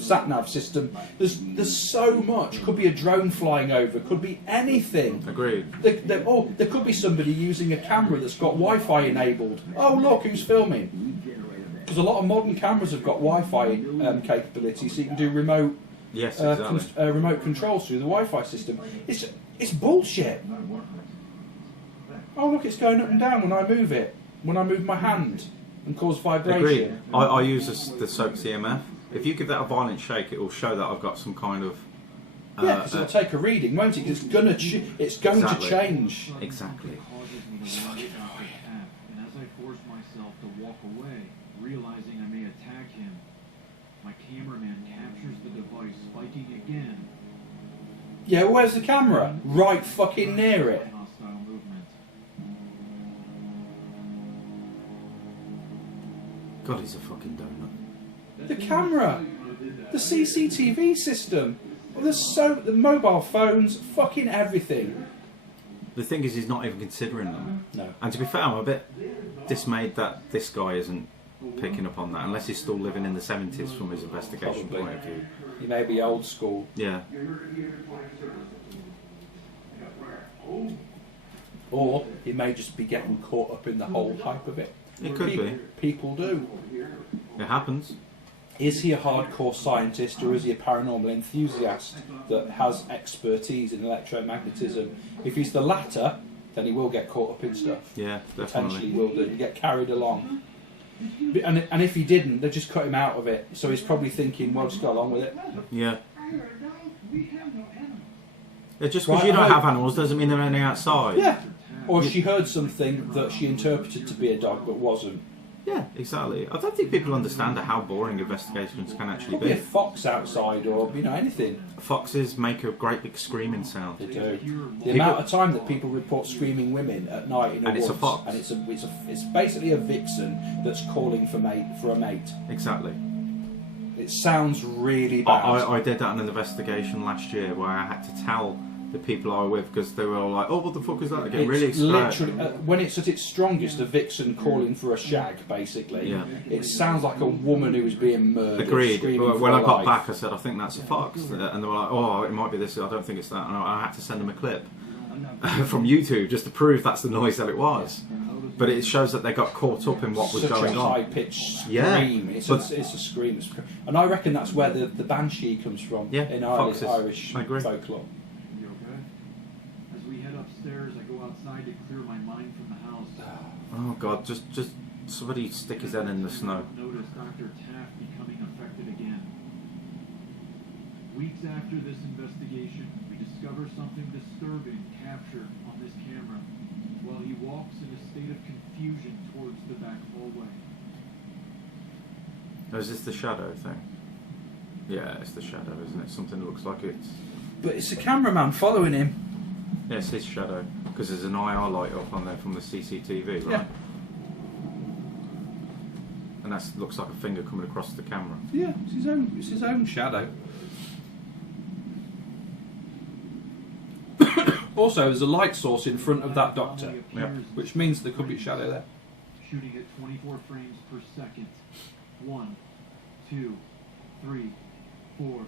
sat nav system. There's so much. Could be a drone flying over. Could be anything. Agreed. There could be somebody using a camera that's got Wi-Fi enabled. Oh look, who's filming? Because a lot of modern cameras have got Wi-Fi capability, so you can do remote. Yes, exactly. Remote controls through the Wi-Fi system. It's bullshit. Oh look, it's going up and down when I move it. When I move my hand and cause vibration. Agreed. I use the SOAP's EMF. If you give that a violent shake, it will show that I've got some kind of. Yeah, because it'll take a reading, won't it? It's going Exactly. to change. Exactly. It's fucking annoying. And as I forced myself to walk away, Realizing I may attack him, my cameraman captures the device spiking again. Yeah, where's the camera? Right fucking near it. Hostile movement. God, he's a fucking donut. The camera, the CCTV system. Well, the mobile phones, fucking everything. The thing is, he's not even considering them. No. And to be fair, I'm a bit dismayed that this guy isn't picking up on that, unless he's still living in the 70s from his investigation Probably. point of view. He may be old school. Yeah. Or he may just be getting caught up in the whole hype of it. It could be. People do. It happens. Is he a hardcore scientist or is he a paranormal enthusiast that has expertise in electromagnetism? If he's the latter, then he will get caught up in stuff. Yeah, Potentially definitely. will do. He'll get carried along. And if he didn't, they just cut him out of it. So he's probably thinking, well, just go along with it. Yeah. We have no animals. Yeah, just because Right, you don't I- have animals doesn't mean they're only outside. Yeah. Or she heard something that she interpreted to be a dog but wasn't. Yeah, exactly. I don't think people understand how boring investigations can actually Could be a be. fox outside or, anything. Foxes make a great big screaming They sound. do. The amount of time that people report screaming women at night in a And it's a woods, fox. and it's basically a vixen that's calling for a mate. Exactly. It sounds really bad. I did that in an investigation last year where I had to tell the people I were with because they were all like, "Oh, what the fuck is that?" Again, It's really literally when it's at its strongest, a vixen calling for a shag. Basically, Yeah. It sounds like a woman who is being murdered. Agreed. screaming for When her I got life. back, I said, "I think that's a fox," and they were like, "Oh, it might be this. I don't think it's that." And I had to send them a clip from YouTube just to prove that's the noise that it was. But it shows that they got caught up in what was Such going a on. high-pitched scream. Yeah, It's but- a scream. And I reckon that's where the banshee comes from. Yeah, in foxes. Irish I agree. folklore. You okay? As we head upstairs, I go outside to clear my mind from the house. Oh God, just somebody stick his head in the snow. Notice Dr. Taft becoming affected again. Weeks after this investigation, we discover something disturbing captured on this camera while he walks in a state of confusion towards the back hallway. Oh, is this the shadow thing? Yeah, it's the shadow, isn't it? Something that looks like it's... But it's a cameraman following him. Yeah, it's his shadow. Because there's an IR light up on there from the CCTV, right? Yeah. And that looks like a finger coming across the camera. Yeah, it's his own shadow. Also, there's a light source in front of that doctor, Yeah. which means there could be a shadow there. Shooting at 24 frames per second. 1, 2, 3, 4,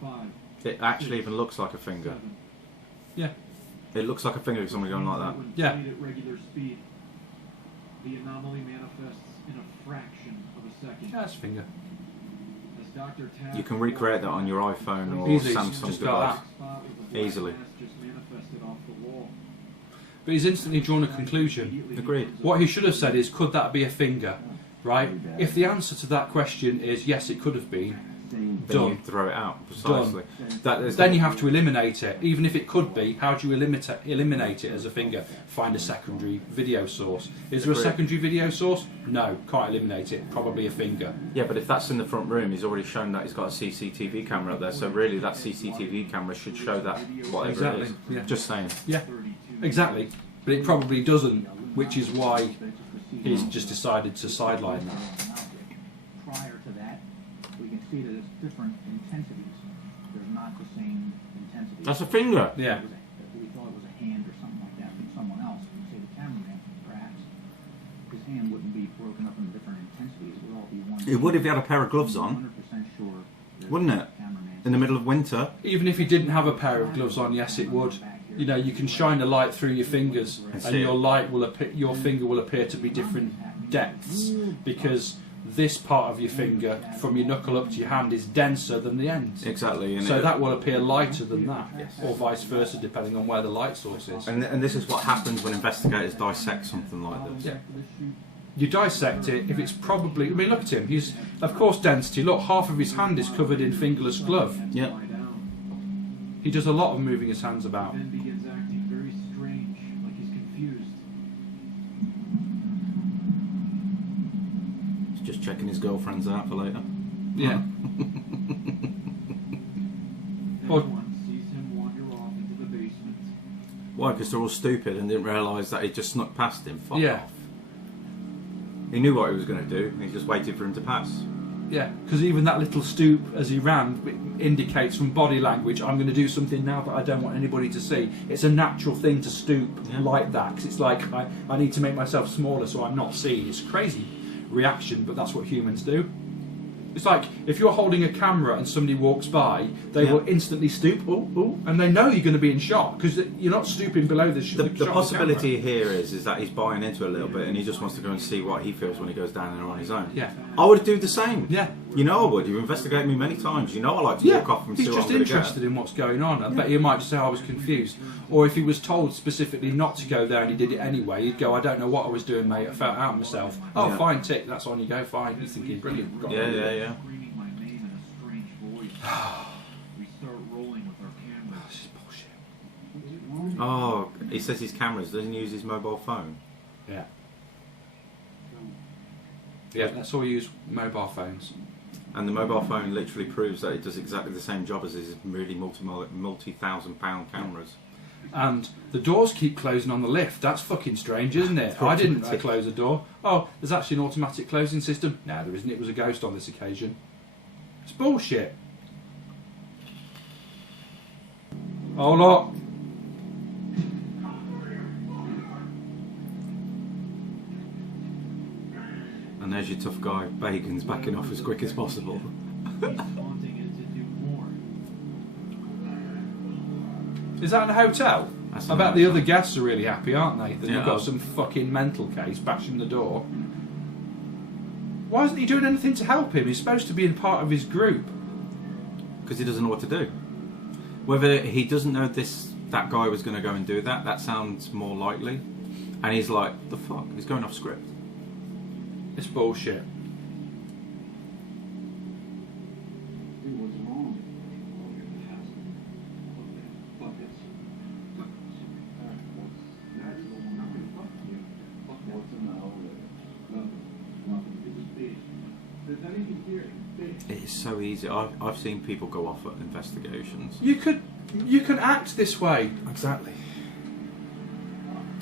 5, It actually even looks like a finger. 7. Yeah. It looks like a finger of somebody going like that. When Yeah. played at regular speed, the anomaly manifests in a fraction of a second. Yeah, it's a finger. As Dr. Taft You can recreate that on your iPhone or Easily, Samsung just got device. spot with the black Easily. mass just manifested off the wall. But he's instantly drawn a conclusion. Immediately Agreed. becomes What he should have said is, could that be a finger? Right? If the answer to that question is yes, it could have been, Then done. you throw it out, precisely. That is Then you have to eliminate it. Even if it could be, how do you eliminate it as a finger? Find a secondary video source. Is there a Agreed. secondary video source? No, can't eliminate it. Probably a finger. Yeah, but if that's in the front room, he's already shown that he's got a CCTV camera up there, so really that CCTV camera should show that whatever Exactly, it is. yeah. Just saying. Yeah, exactly. But it probably doesn't, which is why he's just decided to sideline that. Prior to that, we can see that it's different intensities. They're not the same intensity. That's a finger. Yeah. We thought it was a hand or something like that from someone else. Say the cameraman, perhaps. His hand wouldn't be broken up into different intensities. It would all be one. It would if he had a pair of gloves on, 100% sure. that wouldn't it? the cameraman- In the middle of winter. Even if he didn't have a pair of gloves on, yes, it would. You know, you can shine a light through your fingers, That's and it. your light will your finger will appear to be different depths because this part of your finger, from your knuckle up to your hand, is denser than the end. Exactly. And So it- that will appear lighter than that, or vice versa, depending on where the light source is. And this is what happens when investigators dissect something like this. Yeah. You dissect it, if it's probably... I mean, look at him. He's, of course, density. Look, half of his hand is covered in fingerless glove. Yeah. lie down. He does a lot of moving his hands about. Then begins acting very strange, like he's confused. He's just checking his girlfriends out for later. Yeah. Everyone sees him wander off into the basement. Why? Because they're all stupid and didn't realise that he just snuck past him. Fuck Yeah. off. He knew what he was going to do. He just waited for him to pass. Yeah, because even that little stoop as he ran indicates from body language, I'm going to do something now that I don't want anybody to see. It's a natural thing to stoop like that, because it's like, I need to make myself smaller so I'm not seen. It's a crazy reaction, but that's what humans do. It's like, if you're holding a camera and somebody walks by, they will instantly stoop, and they know you're going to be in shot, because you're not stooping below the shot. The possibility here is that he's buying into it a little bit, and he just wants to go and see what he feels when he goes down there on his own. Yeah. I would do the same. Yeah. You know I would. You've investigated me many times. You know I like to walk off and see he's what just I'm going to interested get. in what's going on. I bet he might just say, I was confused. Or if he was told specifically not to go there and he did it anyway, he'd go, I don't know what I was doing, mate. I felt out myself. Oh, Yeah. fine, tick, that's on you go, fine. He's thinking, brilliant. Got it. Yeah. Screaming my name in a strange voice. We start rolling with our cameras. This is bullshit. Oh, he says his cameras. Doesn't he use his mobile phone? Yeah. Yeah, let's all use mobile phones. And the mobile phone literally proves that it does exactly the same job as his really multi-thousand-pound cameras. And the doors keep closing on the lift. That's fucking strange, isn't it? I didn't close the door. Oh, there's actually an automatic closing system. No, there isn't. It was a ghost on this occasion. It's bullshit. Oh, look. And there's your tough guy. Bacon's backing off as quick as possible. He's wanting it to do more. Is that in a hotel? That's I in a bet the hotel. other guests are really happy, aren't they? That Yeah. you've got some fucking mental case bashing the door. Why isn't he doing anything to help him? He's supposed to be in part of his group. Because he doesn't know what to do. Whether he doesn't know that guy was going to go and do that sounds more likely. And he's like, the fuck? He's going off script. It's bullshit. It was wrong. It is so easy. I've seen people go off at investigations. You can act this way. Exactly.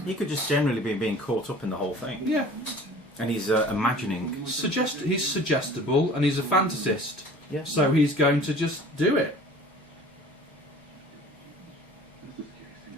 He could just generally be being caught up in the whole thing. Yeah. And he's imagining. He's suggestible and he's a fantasist. Yeah. So he's going to just do it.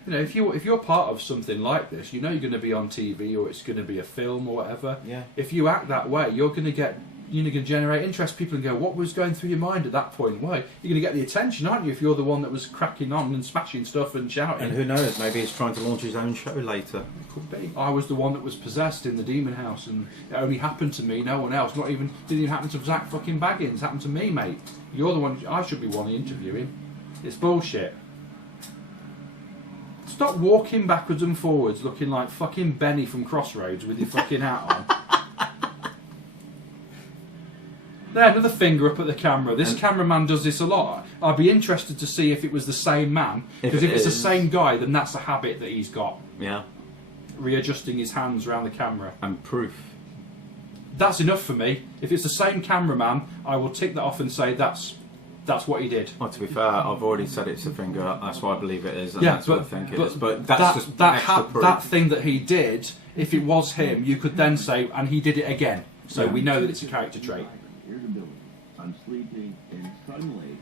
You know, if you're part of something like this, you know you're going to be on TV or it's going to be a film or whatever. Yeah. If you act that way, you're going to generate interest. People can go, what was going through your mind at that point? Why? You're going to get the attention, aren't you? If you're the one that was cracking on and smashing stuff and shouting. And who knows? Maybe he's trying to launch his own show later. Could be. I was the one that was possessed in the demon house, and it only happened to me. No one else. Didn't even happen to Zach fucking Baggins. It happened to me, mate. You're the one. I should be one interviewing. It's bullshit. Stop walking backwards and forwards, looking like fucking Benny from Crossroads with your fucking hat on. There, another finger up at the camera. This cameraman does this a lot. I'd be interested to see if it was the same man. Because if it's the same guy, then that's a habit that he's got. Yeah. Readjusting his hands around the camera. And proof. That's enough for me. If it's the same cameraman, I will tick that off and say that's what he did. Well, to be fair, I've already said it's a finger. That's why I believe it is. And Yeah, that's what I think it is. But that's just extra proof. that thing that he did, if it was him, you could then say, and he did it again. So we know that it's a character trait. Here's a building. I'm sleeping, and suddenly,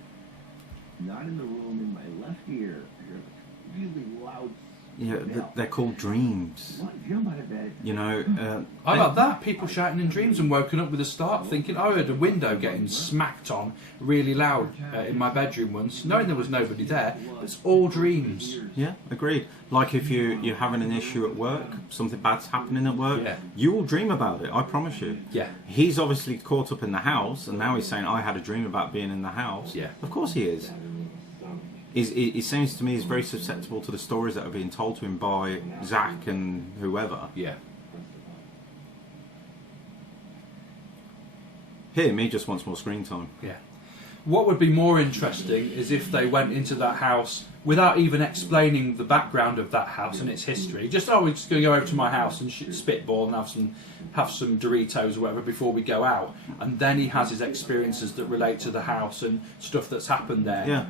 not in the room, in my left ear, I hear a really loud Yeah, they're called dreams. I want to jump out of bed. You know, I've had that, people shouting in dreams and woken up with a start thinking, I heard a window getting smacked on really loud in my bedroom once, knowing there was nobody there. It's all dreams. yeah, agreed. Like if you're having an issue at work, something bad's happening at work, Yeah. you will dream about it, I promise you. Yeah. He's obviously caught up in the house, and now he's saying, I had a dream about being in the house. Yeah. Of course he is. He seems to me he's very susceptible to the stories that are being told to him by Zach and whoever. Yeah. Him, he just wants more screen time. Yeah. What would be more interesting is if they went into that house without even explaining the background of that house and its history. Just, oh, we're just going to go over to my house and spitball and have some Doritos or whatever before we go out. And then he has his experiences that relate to the house and stuff that's happened there. Yeah.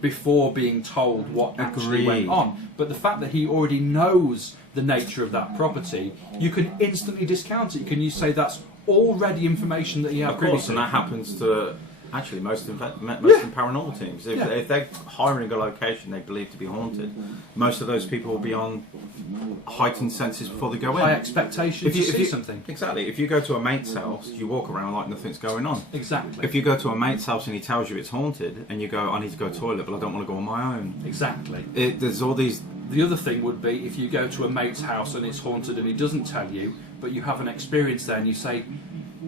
Before being told what actually went on. But the fact that he already knows the nature of that property, you can instantly discount it. Can you say that's already information that he had? Of course, and that happens to actually most in paranormal teams. If they're hiring a location they believe to be haunted, most of those people will be on heightened senses before they go in. High expectations to see something. Exactly. If you go to a mate's house, you walk around like nothing's going on. Exactly. If you go to a mate's house and he tells you it's haunted, and you go, I need to go to the toilet, but I don't want to go on my own. Exactly. There's all these... The other thing would be if you go to a mate's house and it's haunted and he doesn't tell you, but you have an experience there and you say,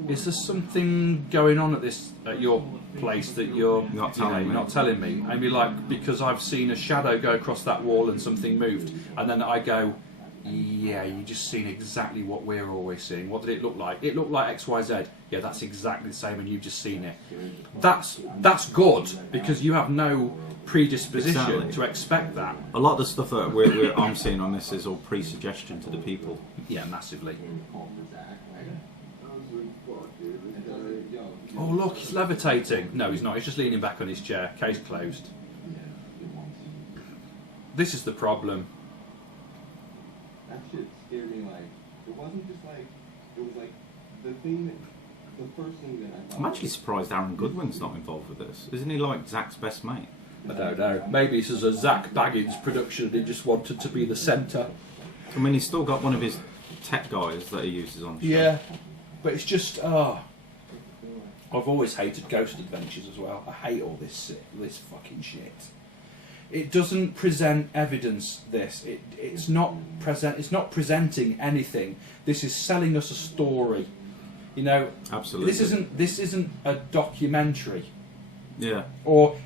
is there something going on at your place that you're not telling me? And you're like, because I've seen a shadow go across that wall and something moved. And then I go, yeah, you just seen exactly what we're always seeing. What did it look like? It looked like XYZ. Yeah, that's exactly the same and you've just seen it. That's good because you have no predisposition to expect that. A lot of the stuff that I'm seeing on this is all pre-suggestion to the people. Yeah, massively. Oh look, he's levitating. No, he's not. He's just leaning back on his chair. Case closed. This is the problem. That shit scared me. Like, it wasn't just like, it was like the thing the first thing that I thought. I'm actually surprised Aaron Goodwin's not involved with this. Isn't he like Zach's best mate? I don't know. Maybe this is a Zach Baggins production and he just wanted to be the centre. I mean, he's still got one of his tech guys that he uses on the show. Yeah, but it's just, I've always hated Ghost Adventures as well. I hate all this fucking shit. It doesn't present evidence. It's not presenting anything. This is selling us a story. You know, absolutely. This isn't a documentary. Yeah. Or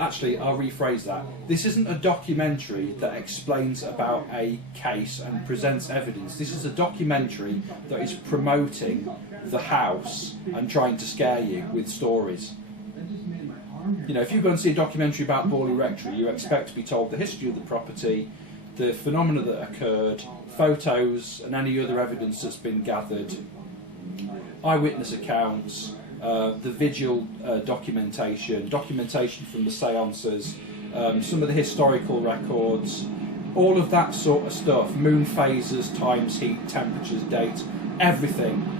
actually, I'll rephrase that. This isn't a documentary that explains about a case and presents evidence. This is a documentary that is promoting the house and trying to scare you with stories. You know, if you go and see a documentary about Borley Rectory, you expect to be told the history of the property, the phenomena that occurred, photos and any other evidence that's been gathered, eyewitness accounts, the vigil documentation from the seances, some of the historical records, all of that sort of stuff, moon phases, times, heat, temperatures, dates, everything.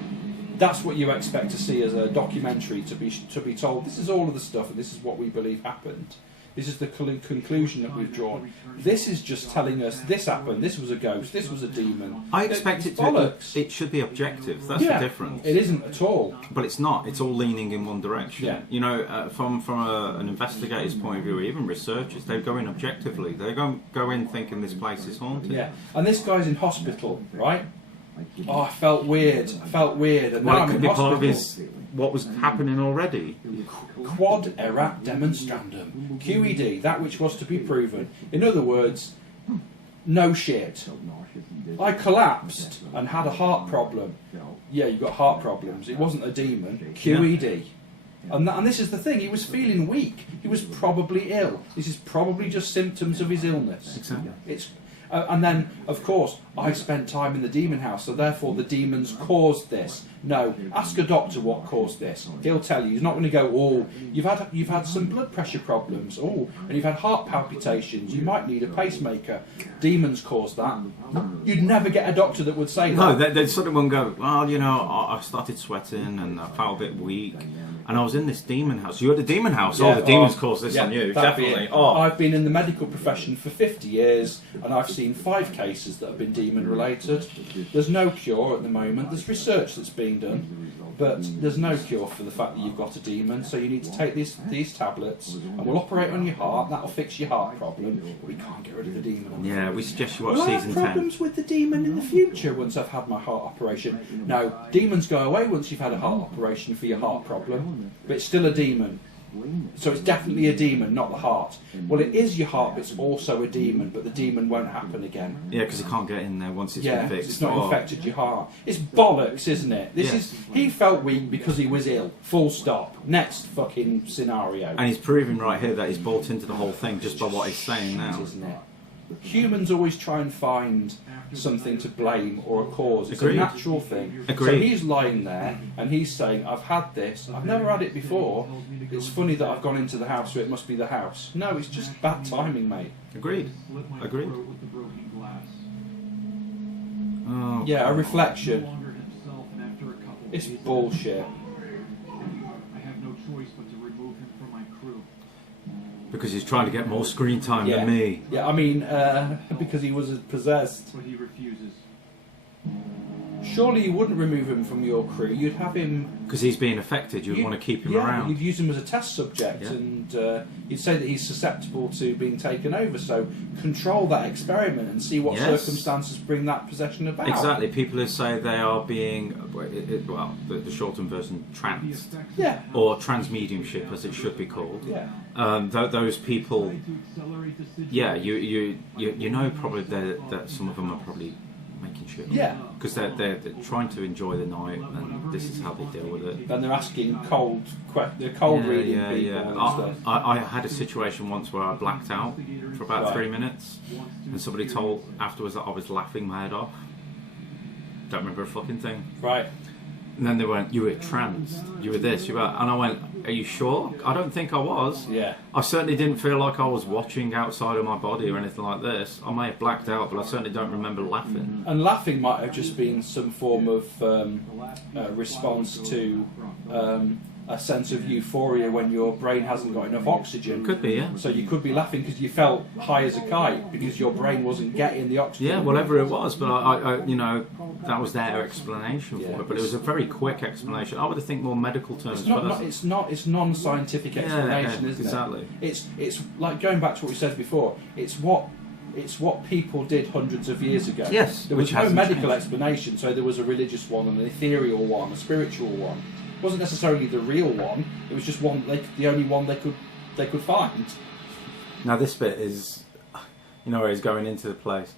That's what you expect to see as a documentary, to be told this is all of the stuff and this is what we believe happened. This is the conclusion that we've drawn. This is just telling us this happened, this was a ghost, this was a demon. I expect it should be objective. That's the difference. It isn't at all. But it's not. It's all leaning in one direction. Yeah. You know, from an investigator's point of view, or even researchers, they go in objectively. They go in thinking this place is haunted. Yeah. And this guy's in hospital, right? Oh, I felt weird. And now I'm in hospital. What was happening already? Quod erat demonstrandum. QED, that which was to be proven. In other words, no shit. I collapsed and had a heart problem. Yeah, you got heart problems. It wasn't a demon. QED. And this is the thing, he was feeling weak. He was probably ill. This is probably just symptoms of his illness. Exactly. And then, of course, I spent time in the demon house, so therefore the demons caused this. No, ask a doctor what caused this. He'll tell you. He's not going to go, oh, you've had some blood pressure problems, oh, and you've had heart palpitations. You might need a pacemaker. Demons caused that. You'd never get a doctor that would say that. No, they sort of won't go, well, you know, I started sweating and I felt a bit weak. And I was in this demon house. You were at the demon house. Yeah, the demons caused this on you. Definitely. I've been in the medical profession for 50 years and I've seen 5 cases that have been demon related. There's no cure at the moment. There's research that's being done, but there's no cure for the fact that you've got a demon. So you need to take these tablets and we'll operate on your heart. That'll fix your heart problem. But we can't get rid of the demon. Yeah, we suggest you watch Will season 10. I have problems with the demon in the future once I've had my heart operation? No, demons go away once you've had a heart operation for your heart problem. But it's still a demon. explain this. So it's definitely a demon, not the heart. Well, it is your heart, but it's also a demon, but the demon won't happen again. Yeah, because he can't get in there once it's Yeah, been fixed. it's not Oh. infected your heart. It's bollocks, isn't it? This Yeah. is he felt weak because he was ill. Full stop. Next fucking scenario. And he's proving right here that he's bought into the whole thing just by what he's saying now. Isn't it? Humans always try and find something to blame or a cause. It's Agreed. a natural thing. So Agreed. he's lying there and he's saying, I've had this, I've never had it before. It's funny that I've gone into the house, so it must be the house. No, it's just bad timing, mate. Agreed. Slit my Agreed. throat with the broken glass. Oh, Yeah, a God. reflection. No longer himself, and after a couple It's days of bullshit. I have no choice but to remove him from my crew. Because he's trying to get more screen time Yeah. than me. Yeah, I mean, because he was possessed. But he refuses. Surely you wouldn't remove him from your crew. You'd have him. Because he's being affected, you'd want to keep him yeah, around. you'd use him as a test subject, Yeah. and you'd say that he's susceptible to being taken over. So control that experiment and see what Yes. circumstances bring that possession about. Exactly. People who say they are being, well, the shortened version, The trans. effects of Yeah. the house Or transmediumship, as it should be called. Yeah. Those people, try to accelerate the situation. yeah, you know probably that some of them are probably making shit up. Yeah. Because they're trying to enjoy the night, and this is how they deal with it. Then they're asking they're cold reading yeah, people yeah. and stuff. I had a situation once where I blacked out for about Right. 3 minutes, and somebody told afterwards that I was laughing my head off. Don't remember a fucking thing. Right. And then they went, "You were trans, you were this, you were," and I went, "Are you sure?" I don't think I was. Yeah. I certainly didn't feel like I was watching outside of my body or anything like this. I may have blacked out, but I certainly don't remember laughing. And laughing might have just been some form of response to a sense of euphoria when your brain hasn't got enough oxygen. Could be, yeah. So you could be laughing because you felt high as a kite because your brain wasn't getting the oxygen. Yeah, whatever it was, but I you know, that was their explanation Yeah. for it. But it was a very quick explanation. I would have think more medical terms It's not, first. it's non-scientific explanation, yeah, isn't exactly. it? It's like going back to what we said before. It's what people did hundreds of years ago. Yes, There was which no hasn't medical changed. explanation, so there was a religious one, an ethereal one, a spiritual one. It wasn't necessarily the real one. It was just one. The only one they could find. Now this bit is, you know, where he's going into the place.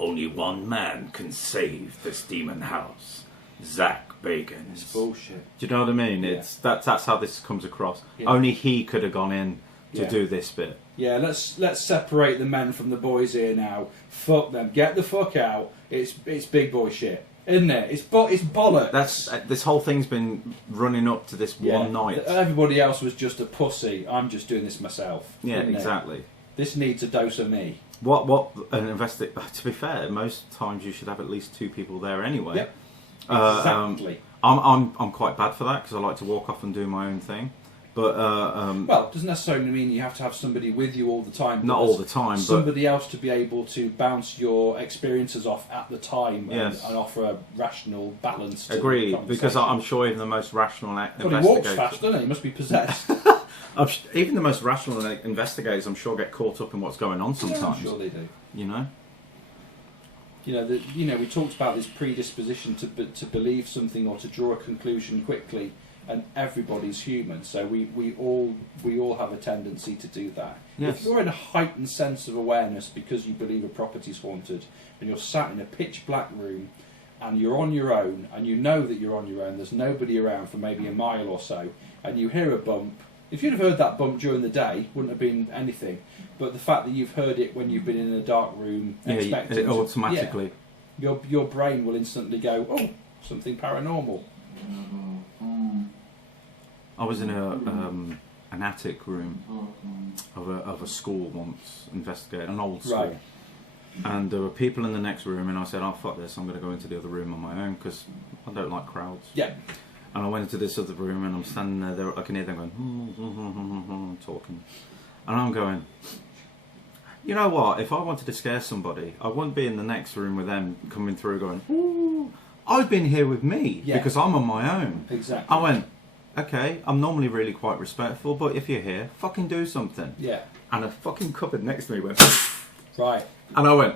Only one man can save this demon house, Zach Bacon. It's bullshit. Do you know what I mean? Yeah. That's how this comes across. Yeah. Only he could have gone in to Yeah. do this bit. Yeah, let's separate the men from the boys here now. Fuck them. Get the fuck out. It's big boy shit, isn't it? It's bollocks. That's this whole thing's been running up to this Yeah. one night. Everybody else was just a pussy. I'm just doing this myself. Yeah, isn't it? exactly. This needs a dose of me. What an To be fair, most times you should have at least 2 people there anyway. Yep. Exactly. I'm quite bad for that because I like to walk off and do my own thing. But Well, it doesn't necessarily mean you have to have somebody with you all the time. not but all the time. But Somebody else to be able to bounce your experiences off at the time Yes. and offer a rational balance. To the agreed, conversation. because I'm sure even the most rational God, he walks investigators, fast, doesn't he? He must be possessed. even the most rational investigators, I'm sure, get caught up in what's going on Yeah, sometimes. I'm sure they do. You know. We talked about this predisposition to believe something or to draw a conclusion quickly, and everybody's human, so we all have a tendency to do that. Yes. If you're in a heightened sense of awareness because you believe a property's haunted, and you're sat in a pitch black room, and you're on your own, and you know that you're on your own, there's nobody around for maybe a mile or so, and you hear a bump. If you'd have heard that bump during the day, wouldn't have been anything. But the fact that you've heard it when you've been in a dark room, expecting it automatically. your brain will instantly go, oh, something paranormal. I was in an attic room of a school once, investigating an old school. Right. And there were people in the next room, and I said, "Oh fuck this! I'm going to go into the other room on my own because I don't like crowds." Yeah. And I went into this other room, and I'm standing there. I can hear them going, talking, and I'm going. You know what? If I wanted to scare somebody, I wouldn't be in the next room with them coming through going, "Ooh." I've been here with me Yeah. because I'm on my own. Exactly. I went, okay, I'm normally really quite respectful, but if you're here, fucking do something. Yeah. And a fucking cupboard next to me went, Right. and I went,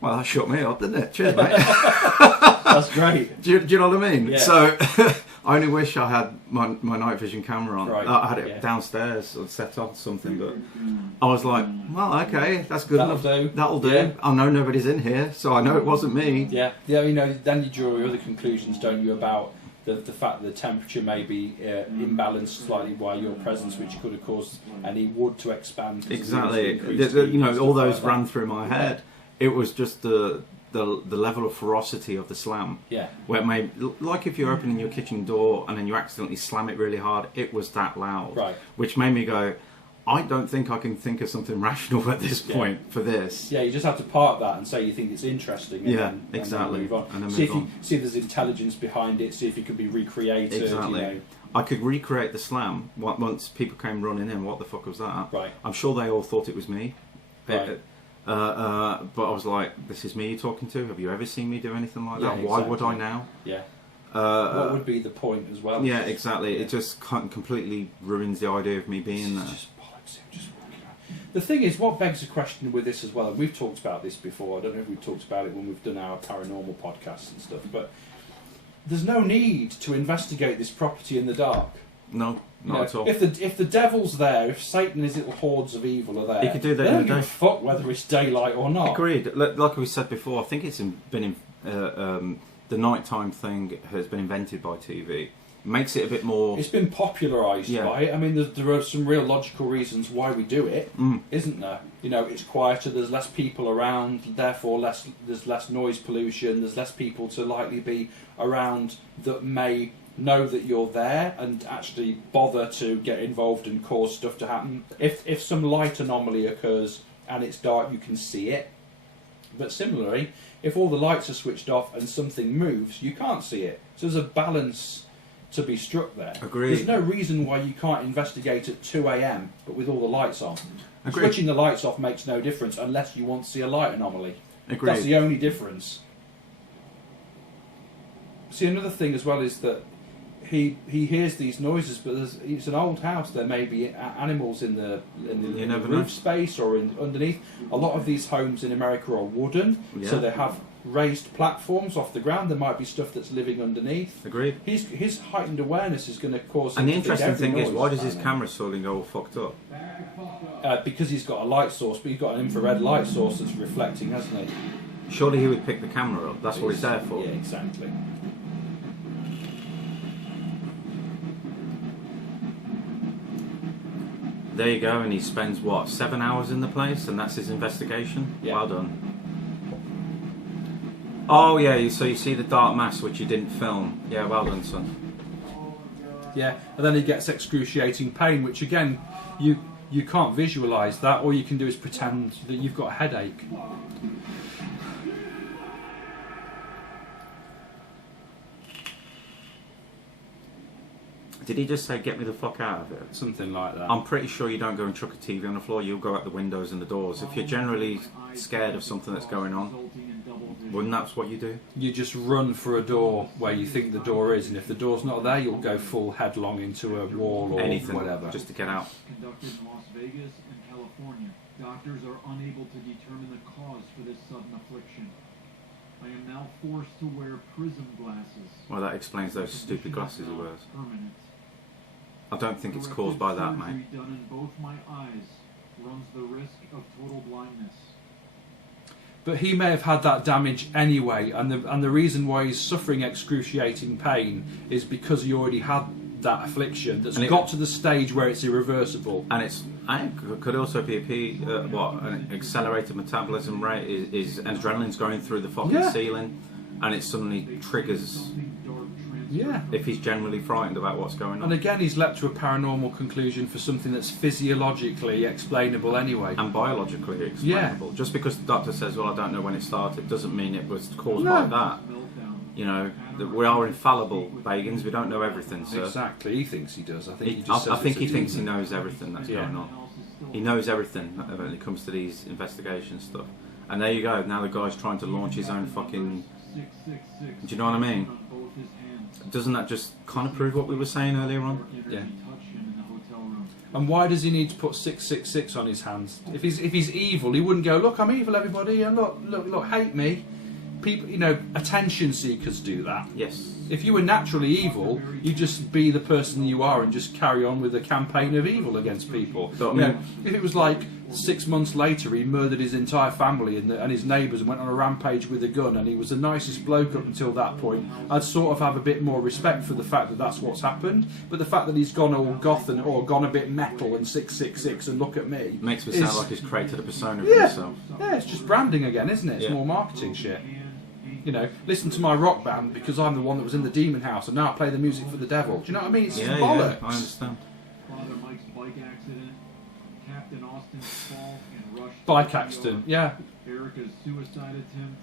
Well, that shut me up, didn't it? Cheers, mate. That's great. Do you know what I mean? Yeah. So, I only wish I had my night vision camera on. Right, I had it yeah. downstairs or set on something, but I was like, well, okay, that's good That'll enough. do. That'll do. Yeah. I know nobody's in here, so I know it wasn't me. Yeah, you know, then you draw your other conclusions, don't you, about the fact that the temperature may be imbalanced slightly by your presence, which could have caused any wood to expand. Exactly. Increase You heat know, and all stuff those like that. ran through my head. It was just the level of ferocity of the slam. Yeah. Where it made, like if you're opening your kitchen door and then you accidentally slam it really hard, it was that loud. Right. Which made me go, I don't think I can think of something rational at this Yeah. point for this. Yeah, you just have to park that and say you think it's interesting. And Yeah, then, exactly. And then move on. And then see move if you on. see if there's intelligence behind it. See if it could be recreated. Exactly. You know. I could recreate the slam once people came running in. What the fuck was that? Right. I'm sure they all thought it was me. Right. But I was like, this is me you're talking to? Have you ever seen me do anything like Yeah, that? Why would I exactly. now? Yeah. What would be the point as well? Yeah, exactly. It just completely ruins the idea of me being there. Just bollocks, just walking around. The thing is, what begs a question with this as well, and we've talked about this before, I don't know if we've talked about it when we've done our paranormal podcasts and stuff, but there's no need to investigate this property in the dark. No, You not know, at all. If the devil's there, if Satan and his little hordes of evil are there, He could do that they in don't the give a day. fuck whether it's daylight or not. Agreed. Like we said before, I think it's been the nighttime thing has been invented by TV. It makes it a bit more. It's been popularised Yeah. by it. I mean, there are some real logical reasons why we do it, isn't there? You know, it's quieter, there's less people around, therefore there's less noise pollution, there's less people to likely be around that may know that you're there and actually bother to get involved and cause stuff to happen. If some light anomaly occurs and it's dark, you can see it. But similarly, if all the lights are switched off and something moves, you can't see it. So there's a balance to be struck there. Agreed. There's no reason why you can't investigate at 2 a.m. but with all the lights on. Agreed. Switching the lights off makes no difference unless you want to see a light anomaly. Agreed. That's the only difference. See, another thing as well is that he hears these noises, but it's an old house. There may be animals in the never know. roof space or underneath. A lot of these homes in America are wooden, so Yeah. they have raised platforms off the ground. There might be stuff that's living underneath. Agreed. His heightened awareness is going to cause him And the to think interesting every thing is, noise why does his down camera suddenly go all fucked up? there. Because he's got a light source, but he's got an infrared light source that's reflecting, hasn't he? Surely he would pick the camera up. That's what he's there for. Yeah, exactly. There you go, and he spends what, 7 hours in the place, and that's his investigation. Yeah. Well done. Oh yeah, so you see the dark mass which you didn't film. Yeah, well done, son. Yeah, and then he gets excruciating pain, which again, you can't visualise that. All you can do is pretend that you've got a headache. Did he just say, get me the fuck out of here? Something like that. I'm pretty sure you don't go and chuck a TV on the floor, you'll go out the windows and the doors. If you're generally scared of something that's going on, wouldn't that's what you do? You just run for a door where you think the door is, and if the door's not there, you'll go full headlong into a wall or Anything, whatever. just to get out. Conducted in Las Vegas and California. Doctors are unable to determine the cause for this sudden affliction. I am now forced to wear prism glasses. Well, that explains those stupid glasses he wears. Permanent. I don't think it's caused by that, mate. Surgery done in both my eyes runs the risk of total blindness. But he may have had that damage anyway, and the reason why he's suffering excruciating pain is because he already had that affliction that's got to the stage where it's irreversible. And it could also be an accelerated metabolism rate. Is adrenaline's going through the fucking ceiling, and it suddenly triggers. Yeah. If he's generally frightened about what's going on. And again, he's led to a paranormal conclusion for something that's physiologically explainable anyway. And biologically explainable. Just because the doctor says, well, I don't know when it started, doesn't mean it was caused by that. You know, that we are infallible, Bagans. We don't know everything, sir. Exactly. He thinks he does. I think he just says I think it's he a thinks he demon. knows everything that's going on. He knows everything when it comes to these investigation stuff. And there you go. Now the guy's trying to launch his own fucking... Do you know what I mean? Doesn't that just kind of prove what we were saying earlier on? Yeah. And why does he need to put 666 on his hands? If he's evil, he wouldn't go, look, I'm evil, everybody, and look, hate me. People, you know, attention seekers do that. Yes. If you were naturally evil, you'd just be the person you are and just carry on with a campaign of evil against people. But, I You know, mean- if it was like 6 months later he murdered his entire family and his neighbours and went on a rampage with a gun and he was the nicest bloke up until that point, I'd sort of have a bit more respect for the fact that that's what's happened. But the fact that he's gone all goth or gone a bit metal and 666 and look at me Makes me sound like he's created a persona for yeah, himself. yeah, it's just branding again, isn't it? It's Yeah. more marketing shit. You know, listen to my rock band because I'm the one that was in the Demon House and now I play the music for the devil. Do you know what I mean? It's Yeah, bollocks. I understand. Father Mike's bike accident, Captain Austin's fall and rush. Bike accident, yeah. Erica's suicide attempt,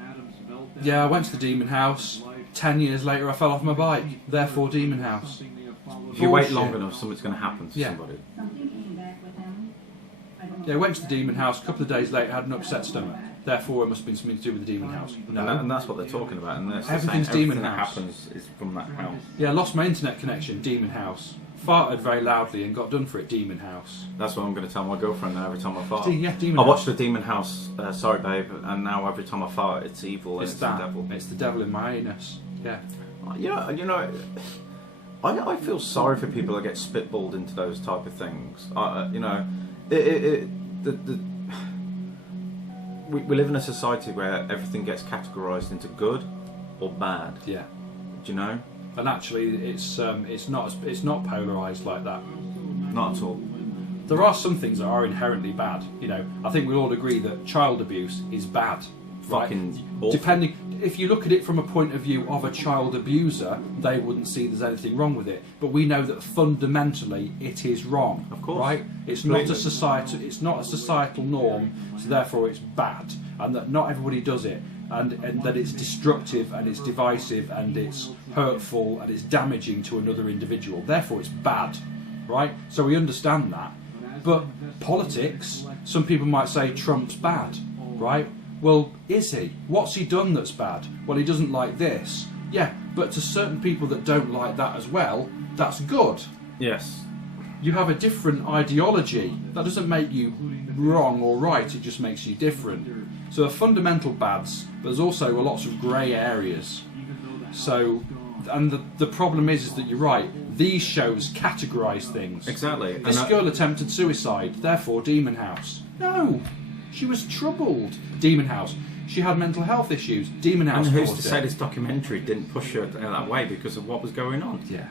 Adam's meltdown. Yeah, I went to the Demon House. 10 years later I fell off my bike. Therefore Demon House. Something they have followed If you wait Bullshit. long enough, something's going to happen to Yeah. somebody. Yeah, I went to the Demon House. A couple of days later I had an upset stomach. Therefore it must have been something to do with the Demon House. And, No. and that's what they're talking about. And they're saying Everything's everything Demon that House. happens is from that house. Yeah, I lost my internet connection, Demon House. Farted very loudly and got done for it, Demon House. That's what I'm going to tell my girlfriend now every time I fart. Yeah, Demon I House. watched the Demon House, sorry babe, and now every time I fart it's evil and It's it's that. the devil. It's the devil in my anus. Yeah. You know, I feel sorry for people that get spitballed into those type of things. You know, we live in a society where everything gets categorised into good or bad. Yeah. Do you know? And actually, it's not polarised like that. Not at all. There are some things that are inherently bad. You know, I think we all agree that child abuse is bad. Right? Fucking awful. Depending, if you look at it from a point of view of a child abuser, they wouldn't see there's anything wrong with it. But we know that fundamentally it is wrong. Of course. Right? It's not a society. It's not a societal norm. So therefore, it's bad, and that not everybody does it. And that it's destructive and it's divisive and it's hurtful and it's damaging to another individual. Therefore, it's bad, right? So we understand that. But politics, some people might say Trump's bad, right? Well, is he? What's he done that's bad? Well, he doesn't like this. Yeah, but to certain people that don't like that as well, that's good. Yes. You have a different ideology. That doesn't make you wrong or right, it just makes you different. So there are fundamental bads, but there's also lots of grey areas. So, and the problem is that you're right, these shows categorise things. Exactly. This girl attempted suicide, therefore Demon House. No, she was troubled. Demon House. She had mental health issues. Demon House. And who's to caused say it. this documentary didn't push her that way because of what was going on? Yeah.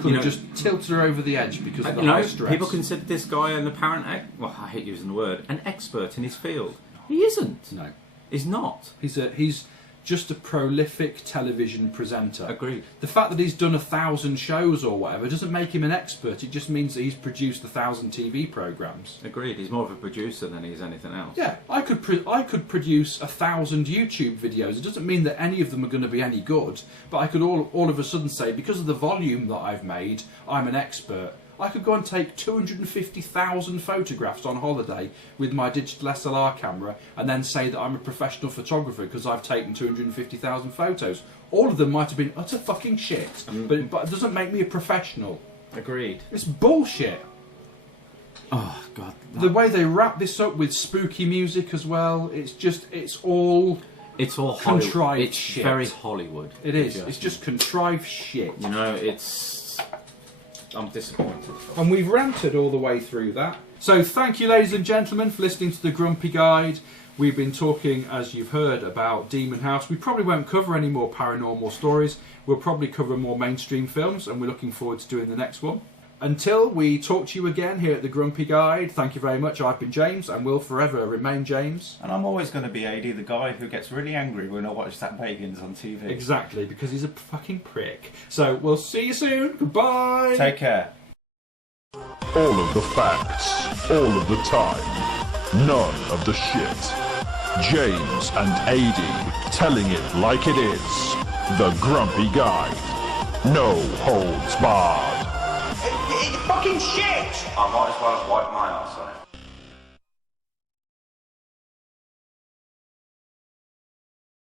Could have know- just tilted her over the edge because of the You know, high stress. people consider this guy an apparent, well, I hate using the word, an expert in his field. He isn't. No. He's not. He's just a prolific television presenter. Agreed. The fact that he's done 1,000 shows or whatever doesn't make him an expert. It just means that he's produced 1,000 TV programs. Agreed. He's more of a producer than he's anything else. Yeah, I could produce 1,000 YouTube videos. It doesn't mean that any of them are going to be any good, but I could all of a sudden say, because of the volume that I've made, I'm an expert. I could go and take 250,000 photographs on holiday with my digital SLR camera and then say that I'm a professional photographer because I've taken 250,000 photos. All of them might have been utter fucking shit, but it doesn't make me a professional. Agreed. It's bullshit. Oh, God. The way they wrap this up with spooky music as well, it's all Hollywood. contrived It's shit. very Hollywood. It is. if you It's ask just contrived shit. me. You know, I'm disappointed. And we've ranted all the way through that. So thank you, ladies and gentlemen, for listening to the Grumpy Guide. We've been talking, as you've heard, about Demon House. We probably won't cover any more paranormal stories. We'll probably cover more mainstream films, and we're looking forward to doing the next one. Until we talk to you again here at the Grumpy Guide, thank you very much. I've been James and will forever remain James. And I'm always going to be Adie, the guy who gets really angry when I watch Zach Bagans on TV. Exactly, because he's a fucking prick. So we'll see you soon. Goodbye. Take care. All of the facts, all of the time, none of the shit. James and Adie telling it like it is. The Grumpy Guide. No holds barred. It's fucking shit! I might as well have wiped my arse on it.